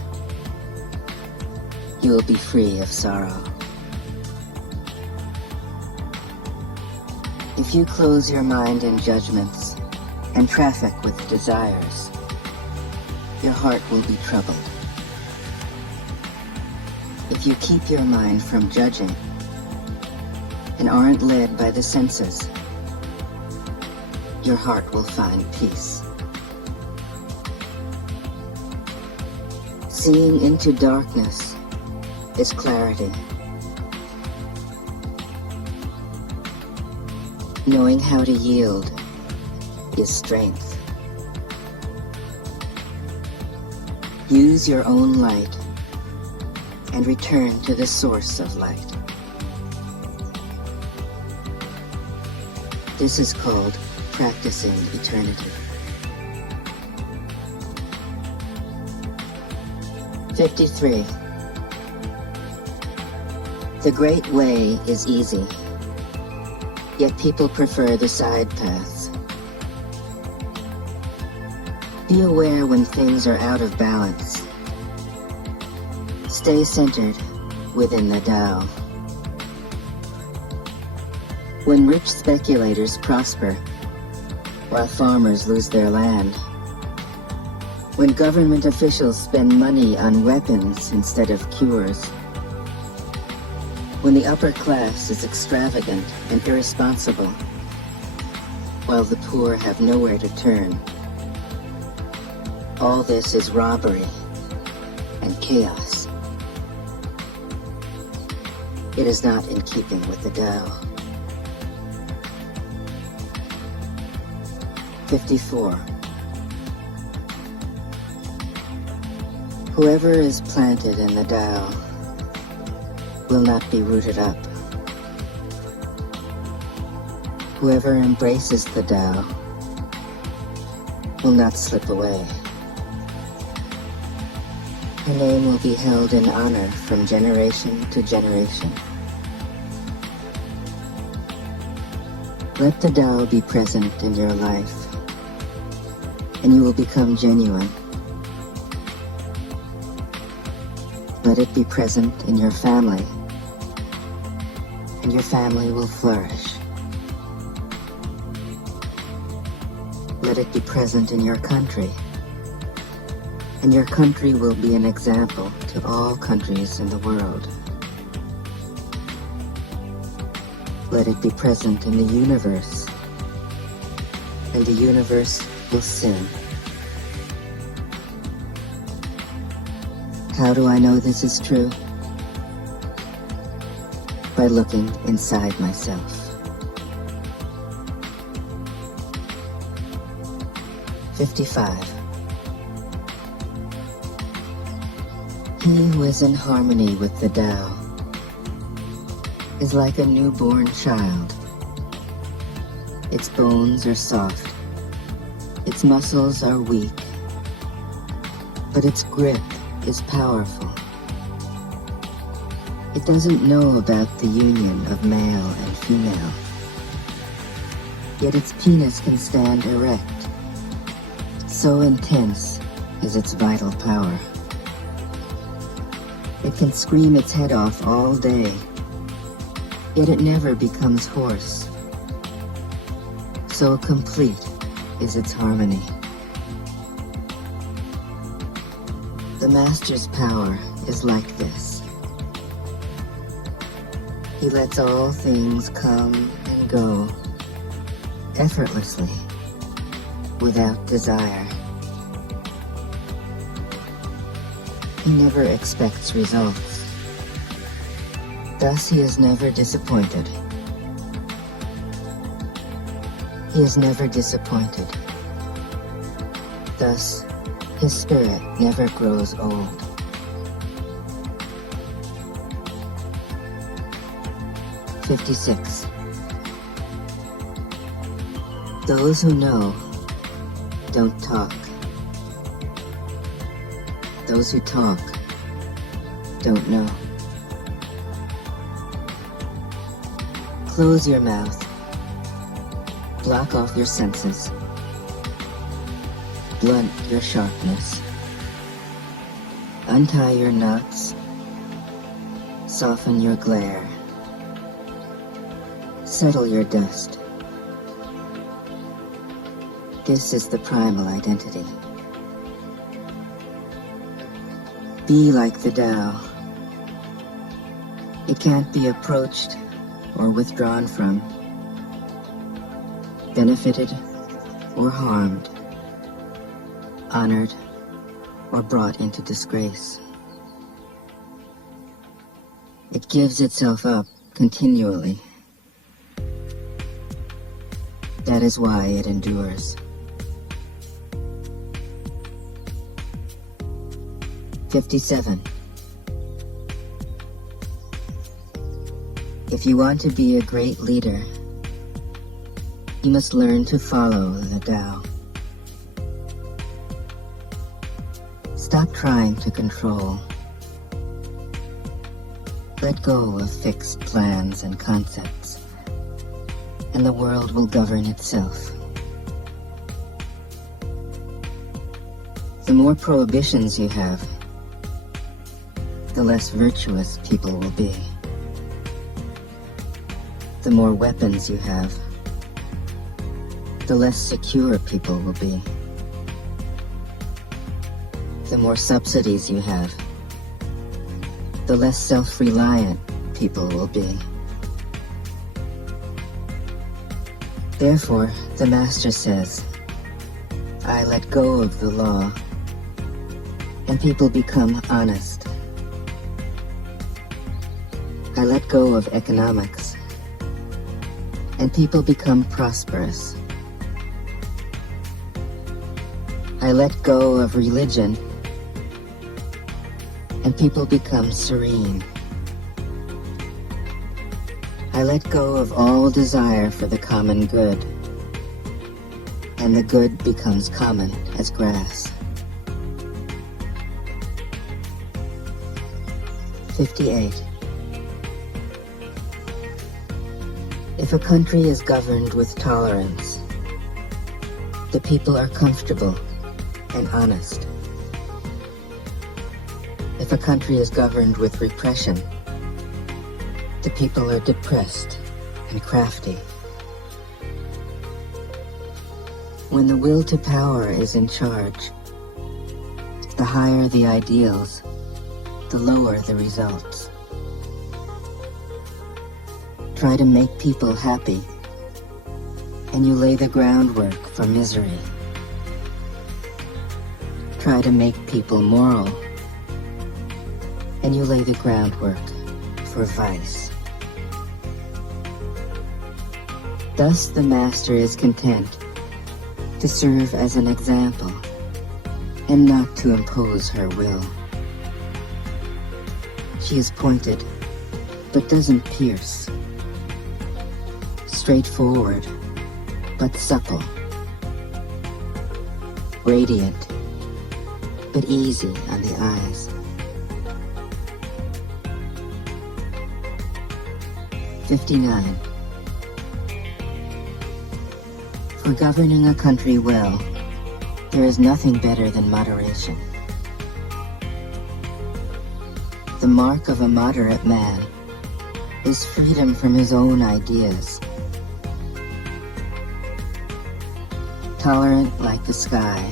you will be free of sorrow. If you close your mind in judgments and traffic with desires, your heart will be troubled. If you keep your mind from judging and aren't led by the senses, your heart will find peace. Seeing into darkness is clarity. Knowing how to yield is strength. Use your own light and return to the source of light. This is called practicing eternity. 53. The Great Way is easy, yet people prefer the side paths. Be aware when things are out of balance. Stay centered within the Tao. When rich speculators prosper, while farmers lose their land, when government officials spend money on weapons instead of cures, when the upper class is extravagant and irresponsible, while the poor have nowhere to turn, all this is robbery and chaos. It is not in keeping with the Tao. 54. Whoever is planted in the Tao will not be rooted up. Whoever embraces the Tao will not slip away. Her name will be held in honor from generation to generation. Let the Tao be present in your life, and you will become genuine. Let it be present in your family, and your family will flourish. Let it be present in your country, and your country will be an example to all countries in the world. Let it be present in the universe, and the universe will sing. How do I know this is true? By looking inside myself. 55. He who is in harmony with the Tao is like a newborn child. Its bones are soft, its muscles are weak, but its grip is powerful. It doesn't know about the union of male and female, yet its penis can stand erect. So intense is its vital power. It can scream its head off all day, yet it never becomes hoarse. So complete is its harmony. The Master's power is like this. He lets all things come and go effortlessly, without desire. He never expects results. Thus he is never disappointed. He is never disappointed. Thus, his spirit never grows old. 56. Those who know don't talk. Those who talk don't know. Close your mouth. Block off your senses. Blunt your sharpness. Untie your knots. Soften your glare. Settle your dust. This is the primal identity. Be like the Tao. It can't be approached or withdrawn from, benefited or harmed, honored or brought into disgrace. It gives itself up continually. That is why it endures. 57. If you want to be a great leader, you must learn to follow the Tao. Stop trying to control. Let go of fixed plans and concepts, and the world will govern itself. The more prohibitions you have, the less virtuous people will be. The more weapons you have, the less secure people will be. The more subsidies you have, the less self-reliant people will be. Therefore, the Master says, I let go of the law, and people become honest. I let go of economics, and people become prosperous. I let go of religion, and people become serene. I let go of all desire for the common good, and the good becomes common as grass. 58. If a country is governed with tolerance, the people are comfortable and honest. If a country is governed with repression, the people are depressed and crafty. When the will to power is in charge, the higher the ideals, the lower the results. Try to make people happy, and you lay the groundwork for misery. Try to make people moral, and you lay the groundwork for vice. Thus the Master is content to serve as an example and not to impose her will. She is pointed, but doesn't pierce. Straightforward, but supple. Radiant, but easy on the eyes. 59. For governing a country well, there is nothing better than moderation. The mark of a moderate man is freedom from his own ideas. Tolerant like the sky,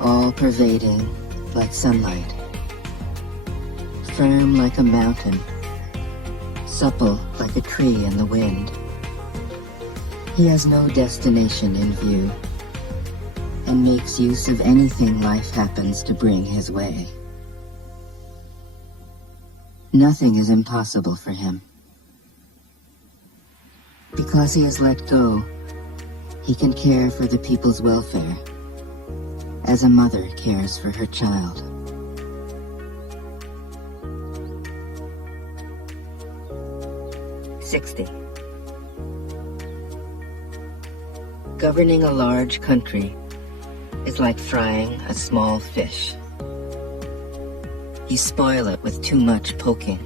all-pervading like sunlight, firm like a mountain, supple like a tree in the wind. He has no destination in view, and makes use of anything life happens to bring his way. Nothing is impossible for him. Because he has let go, he can care for the people's welfare, as a mother cares for her child. '60. Governing a large country is like frying a small fish. You spoil it with too much poking.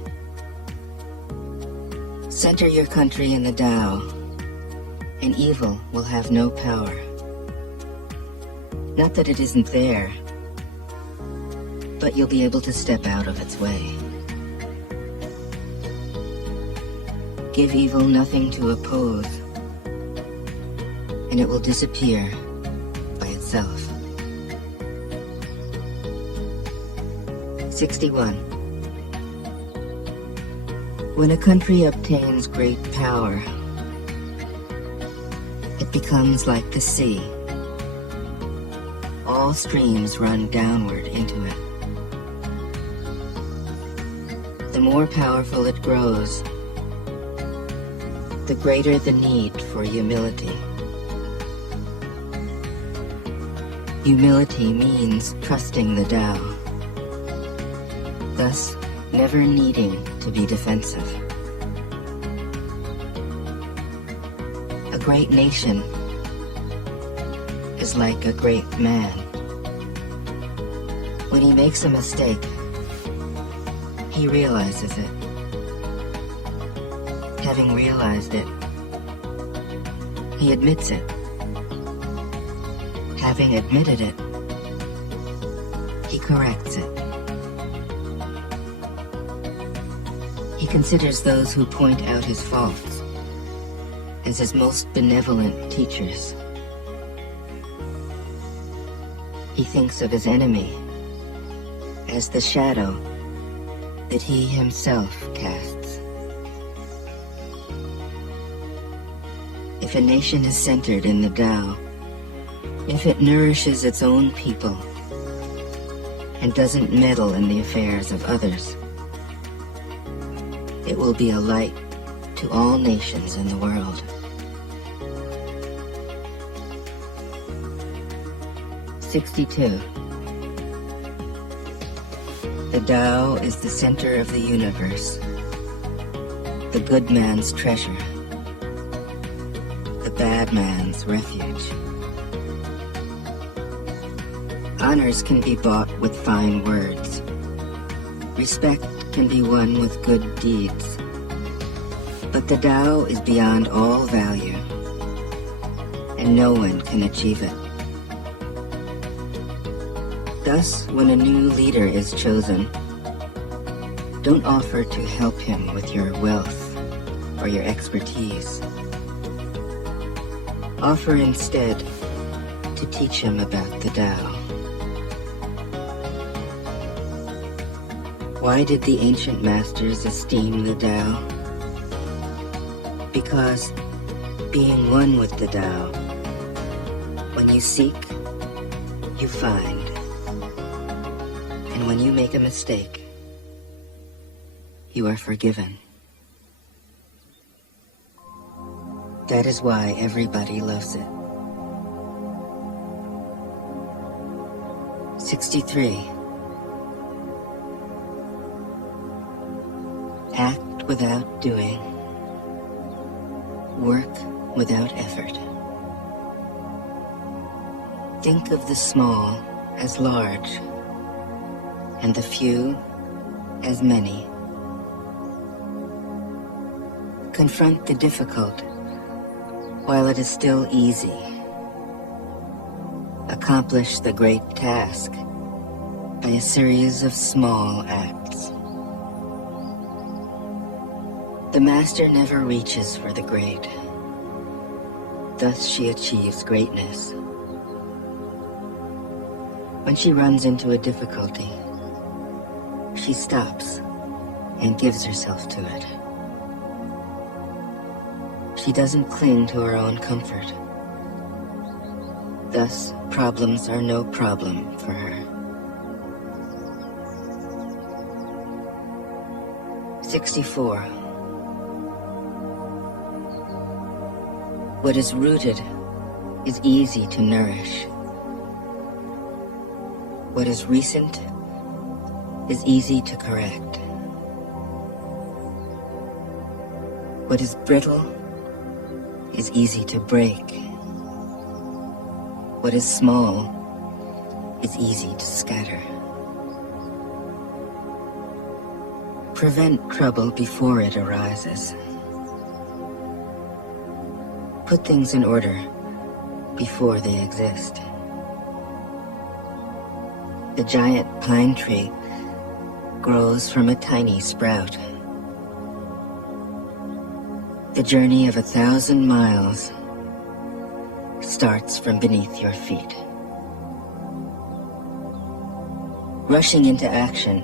Center your country in the Tao, and evil will have no power. Not that it isn't there, but you'll be able to step out of its way. Give evil nothing to oppose, and it will disappear by itself. 61. When a country obtains great power, it becomes like the sea. All streams run downward into it. The more powerful it grows, the greater the need for humility. Humility means trusting the Tao, thus never needing to be defensive. A great nation is like a great man. When he makes a mistake, he realizes it. Having realized it, he admits it. Having admitted it, he corrects it. He considers those who point out his faults as his most benevolent teachers. He thinks of his enemy as the shadow that he himself casts. If a nation is centered in the Tao, if it nourishes its own people and doesn't meddle in the affairs of others, it will be a light to all nations in the world. 62. The Tao is the center of the universe, the good man's treasure, the bad man's refuge. Honors can be bought with fine words. Respect can be won with good deeds. But the Tao is beyond all value, and no one can achieve it. Thus, when a new leader is chosen, don't offer to help him with your wealth or your expertise. Offer instead to teach him about the Tao. Why did the ancient masters esteem the Tao? Because being one with the Tao, when you seek, you find. And when you make a mistake, you are forgiven. That is why everybody loves it. 63. Act without doing. Work without effort. Think of the small as large, and the few as many. Confront the difficult while it is still easy. Accomplish the great task by a series of small acts. The master never reaches for the great. Thus she achieves greatness. When she runs into a difficulty, she stops and gives herself to it. She doesn't cling to her own comfort. Thus, problems are no problem for her. 64. What is rooted is easy to nourish. What is recent is easy to correct. What is brittle is easy to break. What is small is easy to scatter. Prevent trouble before it arises. Put things in order before they exist. The giant pine tree grows from a tiny sprout. The journey of 1,000 miles starts from beneath your feet. Rushing into action,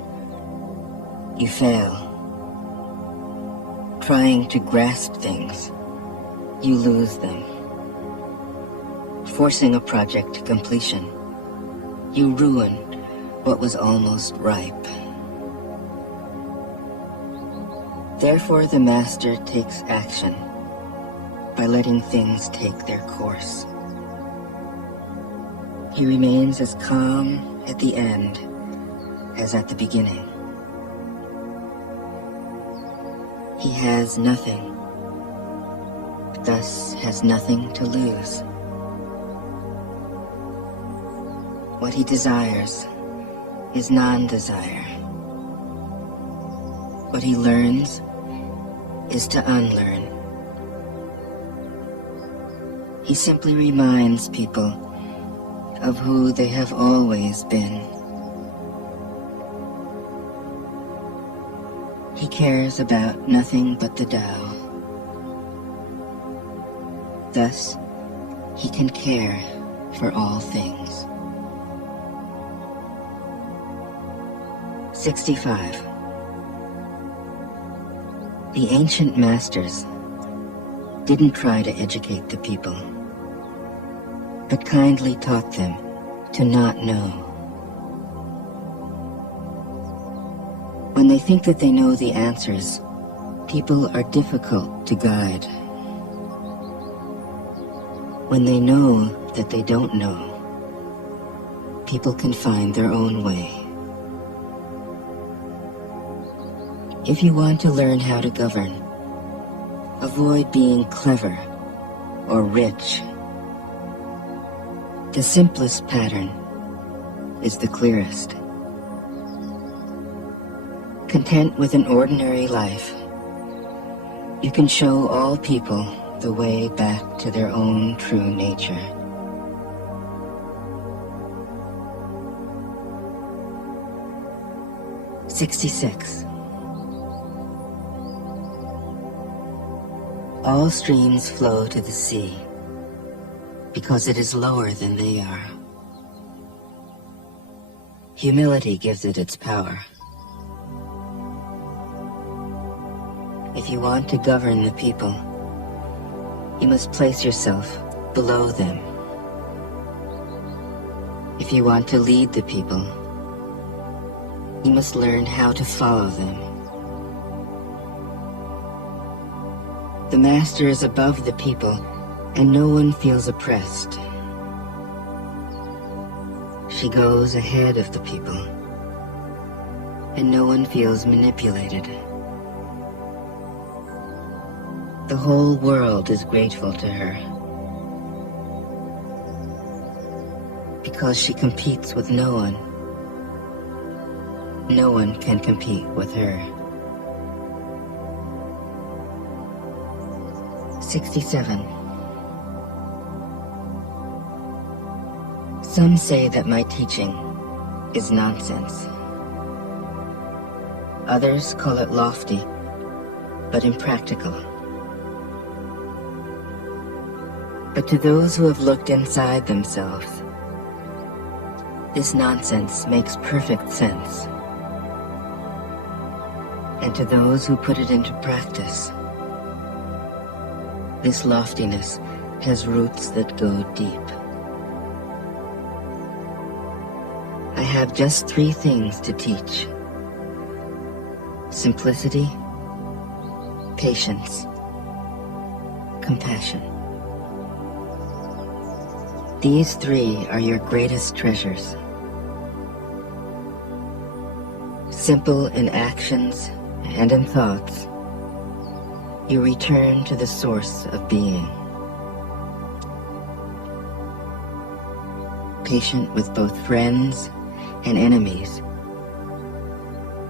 you fail. Trying to grasp things, you lose them. Forcing a project to completion, you ruin what was almost ripe. Therefore, the master takes action by letting things take their course. He remains as calm at the end as at the beginning. He has nothing, thus has nothing to lose. What he desires is non-desire. What he learns is to unlearn. He simply reminds people of who they have always been. He cares about nothing but the Tao. Thus, he can care for all things. 65. The ancient masters didn't try to educate the people, but kindly taught them to not know. When they think that they know the answers, people are difficult to guide. When they know that they don't know, people can find their own way. If you want to learn how to govern, avoid being clever or rich. The simplest pattern is the clearest. Content with an ordinary life, you can show all people the way back to their own true nature. '66. All streams flow to the sea because it is lower than they are. Humility gives it its power. If you want to govern the people, you must place yourself below them. If you want to lead the people, you must learn how to follow them. The master is above the people, and no one feels oppressed. She goes ahead of the people, and no one feels manipulated. The whole world is grateful to her, because she competes with no one. No one can compete with her. 67. Some say that my teaching is nonsense. Others call it lofty, but impractical. But to those who have looked inside themselves, this nonsense makes perfect sense. And to those who put it into practice, this loftiness has roots that go deep. I have just 3 things to teach: simplicity, patience, compassion. These 3 are your greatest treasures. Simple in actions and in thoughts, you return to the source of being. Patient with both friends and enemies,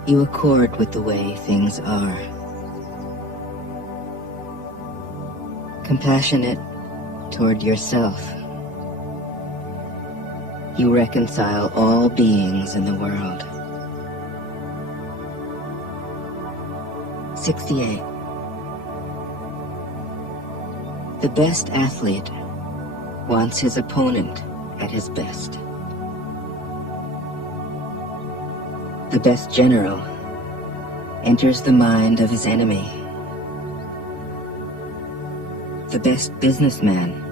you accord with the way things are. Compassionate toward yourself, you reconcile all beings in the world. 68. The best athlete wants his opponent at his best. The best general enters the mind of his enemy. The best businessman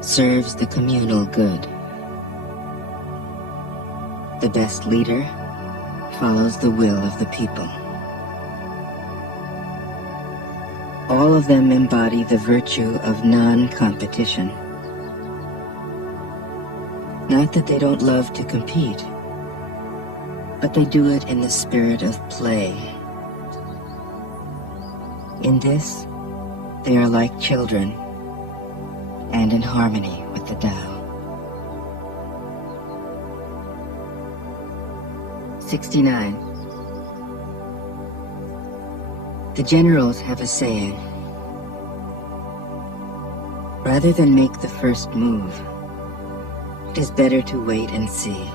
serves the communal good. The best leader follows the will of the people. All of them embody the virtue of non-competition. Not that they don't love to compete, but they do it in the spirit of play. In this, they are like children, and in harmony with the Tao. 69. The generals have a saying: rather than make the first move, it is better to wait and see.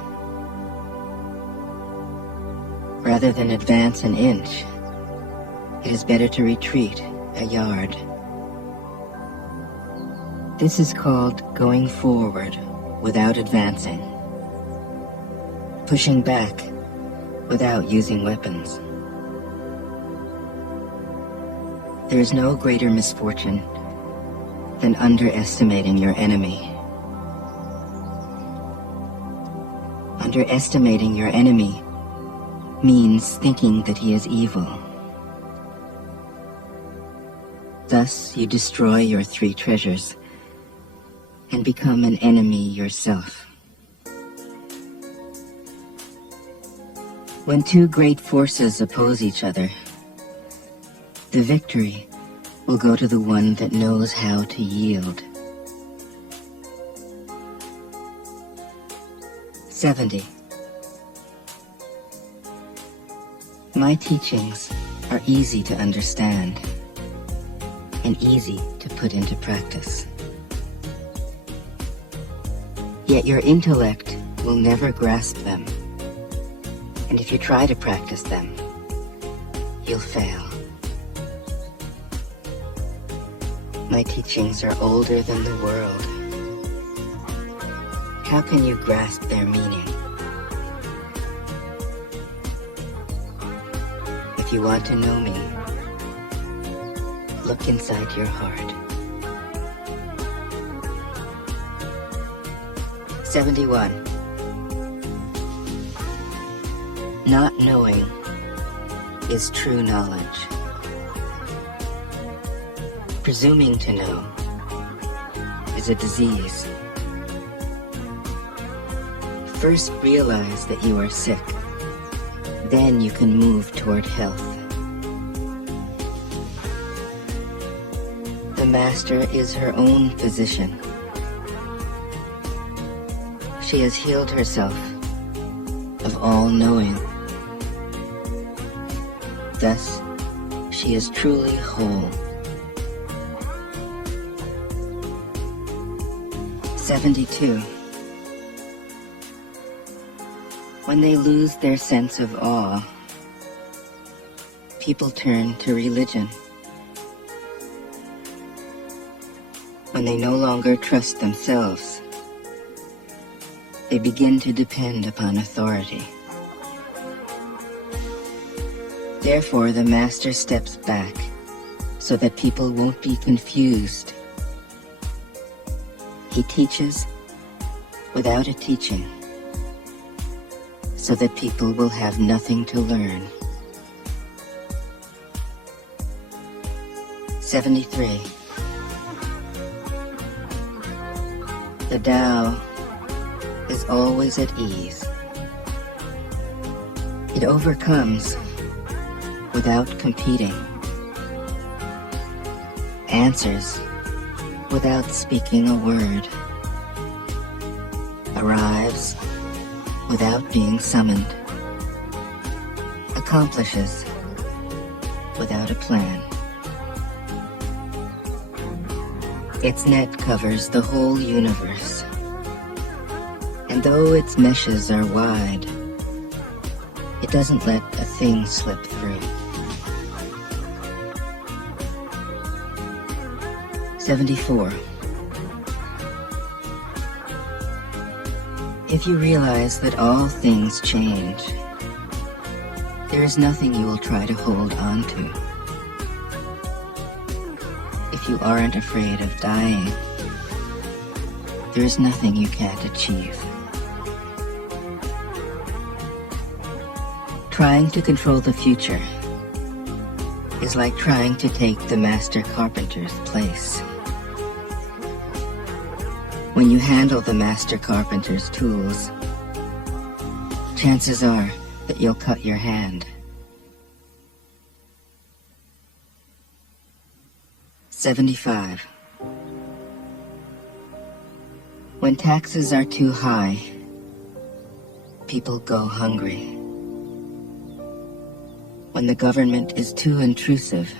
Rather than advance an inch, it is better to retreat a yard. This is called going forward without advancing, pushing back without using weapons. There is no greater misfortune than underestimating your enemy. Underestimating your enemy means thinking that he is evil. Thus, you destroy your 3 treasures and become an enemy yourself. When 2 great forces oppose each other, the victory will go to the one that knows how to yield. 70. My teachings are easy to understand and easy to put into practice. Yet your intellect will never grasp them, and if you try to practice them, you'll fail. My teachings are older than the world. How can you grasp their meaning? If you want to know me, look inside your heart. 71. Not knowing is true knowledge. Presuming to know is a disease. First realize that you are sick. Then you can move toward health. The master is her own physician. She has healed herself of all knowing. Thus, she is truly whole. 72. When they lose their sense of awe, people turn to religion. When they no longer trust themselves, they begin to depend upon authority. Therefore, the master steps back so that people won't be confused. He teaches without a teaching, so that people will have nothing to learn. 73. The Tao is always at ease. It overcomes without competing, answers without speaking a word, arrives without being summoned, accomplishes without a plan. Its net covers the whole universe And though its meshes are wide, it doesn't let a thing slip through. 74. If you realize that all things change, there is nothing you will try to hold on to. If you aren't afraid of dying, there is nothing you can't achieve. Trying to control the future is like trying to take the master carpenter's place. When you handle the master carpenter's tools, chances are that you'll cut your hand. 75. When taxes are too high, people go hungry. When the government is too intrusive,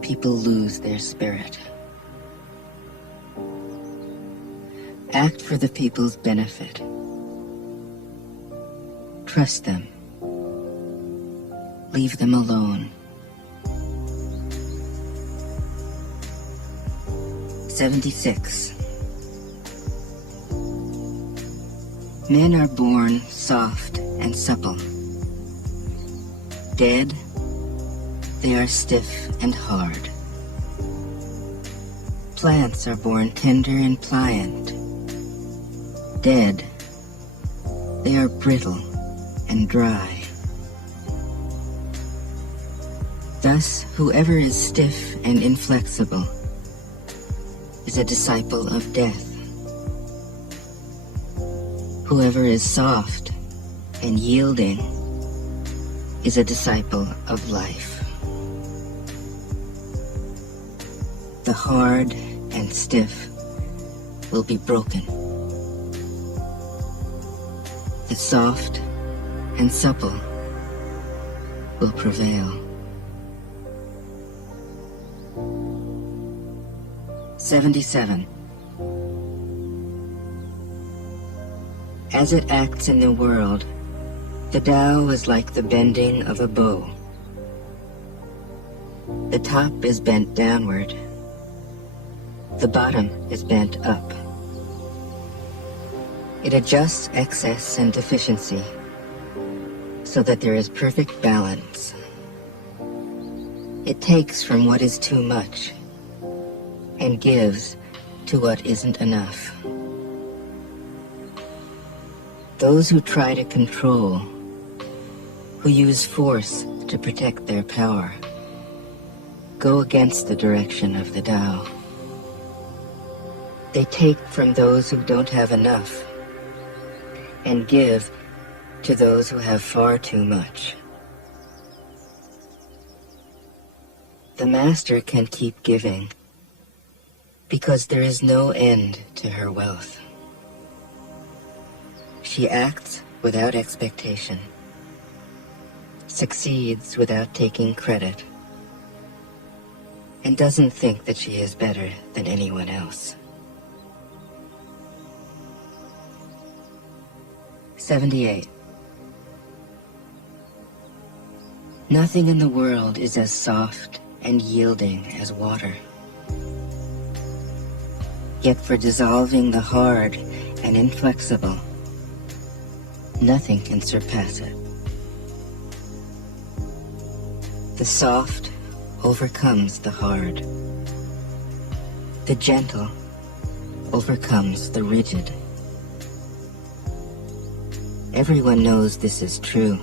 people lose their spirit. Act for the people's benefit. Trust them. Leave them alone. 76. Men are born soft and supple. Dead, they are stiff and hard. Plants are born tender and pliant. Dead, they are brittle and dry. Thus, whoever is stiff and inflexible is a disciple of death. Whoever is soft and yielding is a disciple of life. The hard and stiff will be broken. The soft and supple will prevail. 77. As it acts in the world, the Tao is like the bending of a bow. The top is bent downward. The bottom is bent up. It adjusts excess and deficiency so that there is perfect balance. It takes from what is too much and gives to what isn't enough. Those who try to control, who use force to protect their power, go against the direction of the Tao. They take from those who don't have enough and give to those who have far too much. The master can keep giving because there is no end to her wealth. She acts without expectation, succeeds without taking credit, and doesn't think that she is better than anyone else. 78. Nothing in the world is as soft and yielding as water. Yet for dissolving the hard and inflexible, nothing can surpass it. The soft overcomes the hard. The gentle overcomes the rigid. Everyone knows this is true,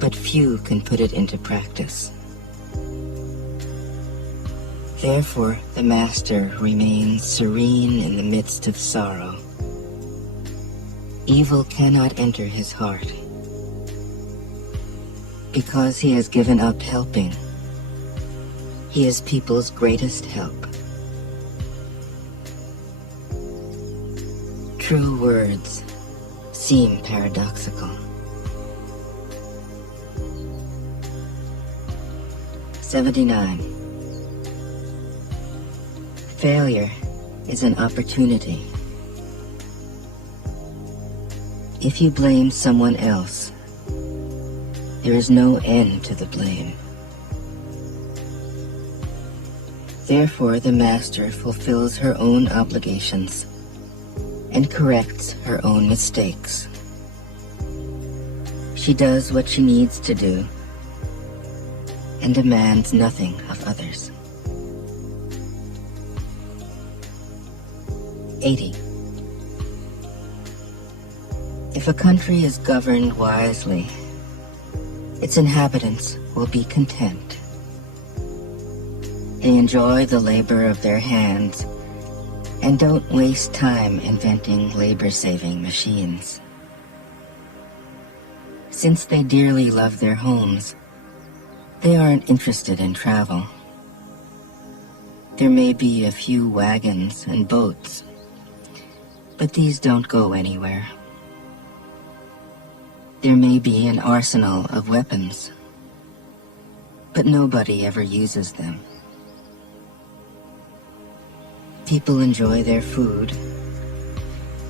but few can put it into practice. Therefore, the master remains serene in the midst of sorrow. Evil cannot enter his heart. Because he has given up helping, he is people's greatest help. True words seem paradoxical. 79. Failure is an opportunity. If you blame someone else, there is no end to the blame. Therefore, the master fulfills her own obligations and corrects her own mistakes. She does what she needs to do and demands nothing of others. 80. If a country is governed wisely, its inhabitants will be content. They enjoy the labor of their hands and don't waste time inventing labor-saving machines. Since they dearly love their homes, they aren't interested in travel. There may be a few wagons and boats, but these don't go anywhere. There may be an arsenal of weapons, but nobody ever uses them. People enjoy their food,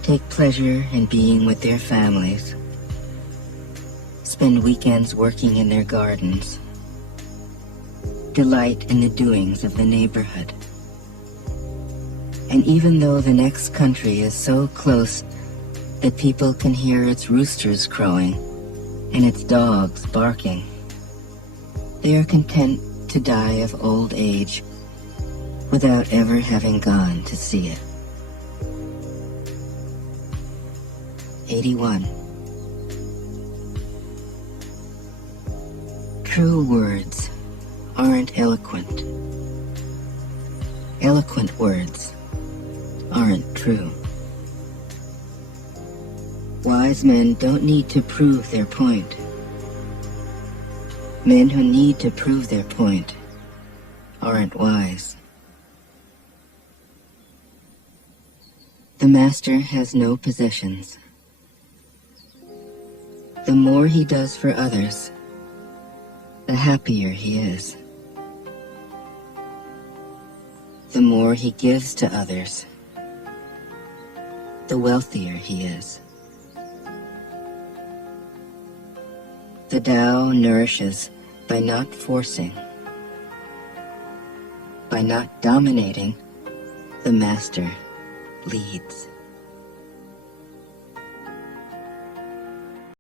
take pleasure in being with their families, spend weekends working in their gardens, delight in the doings of the neighborhood. And even though the next country is so close that people can hear its roosters crowing and its dogs barking, they are content to die of old age without ever having gone to see it. 81. True words aren't eloquent. Eloquent words aren't true. Wise men don't need to prove their point. Men who need to prove their point aren't wise. The master has no possessions. The more he does for others, the happier he is. The more he gives to others, the wealthier he is. The Tao nourishes by not forcing. By not dominating, the master leads.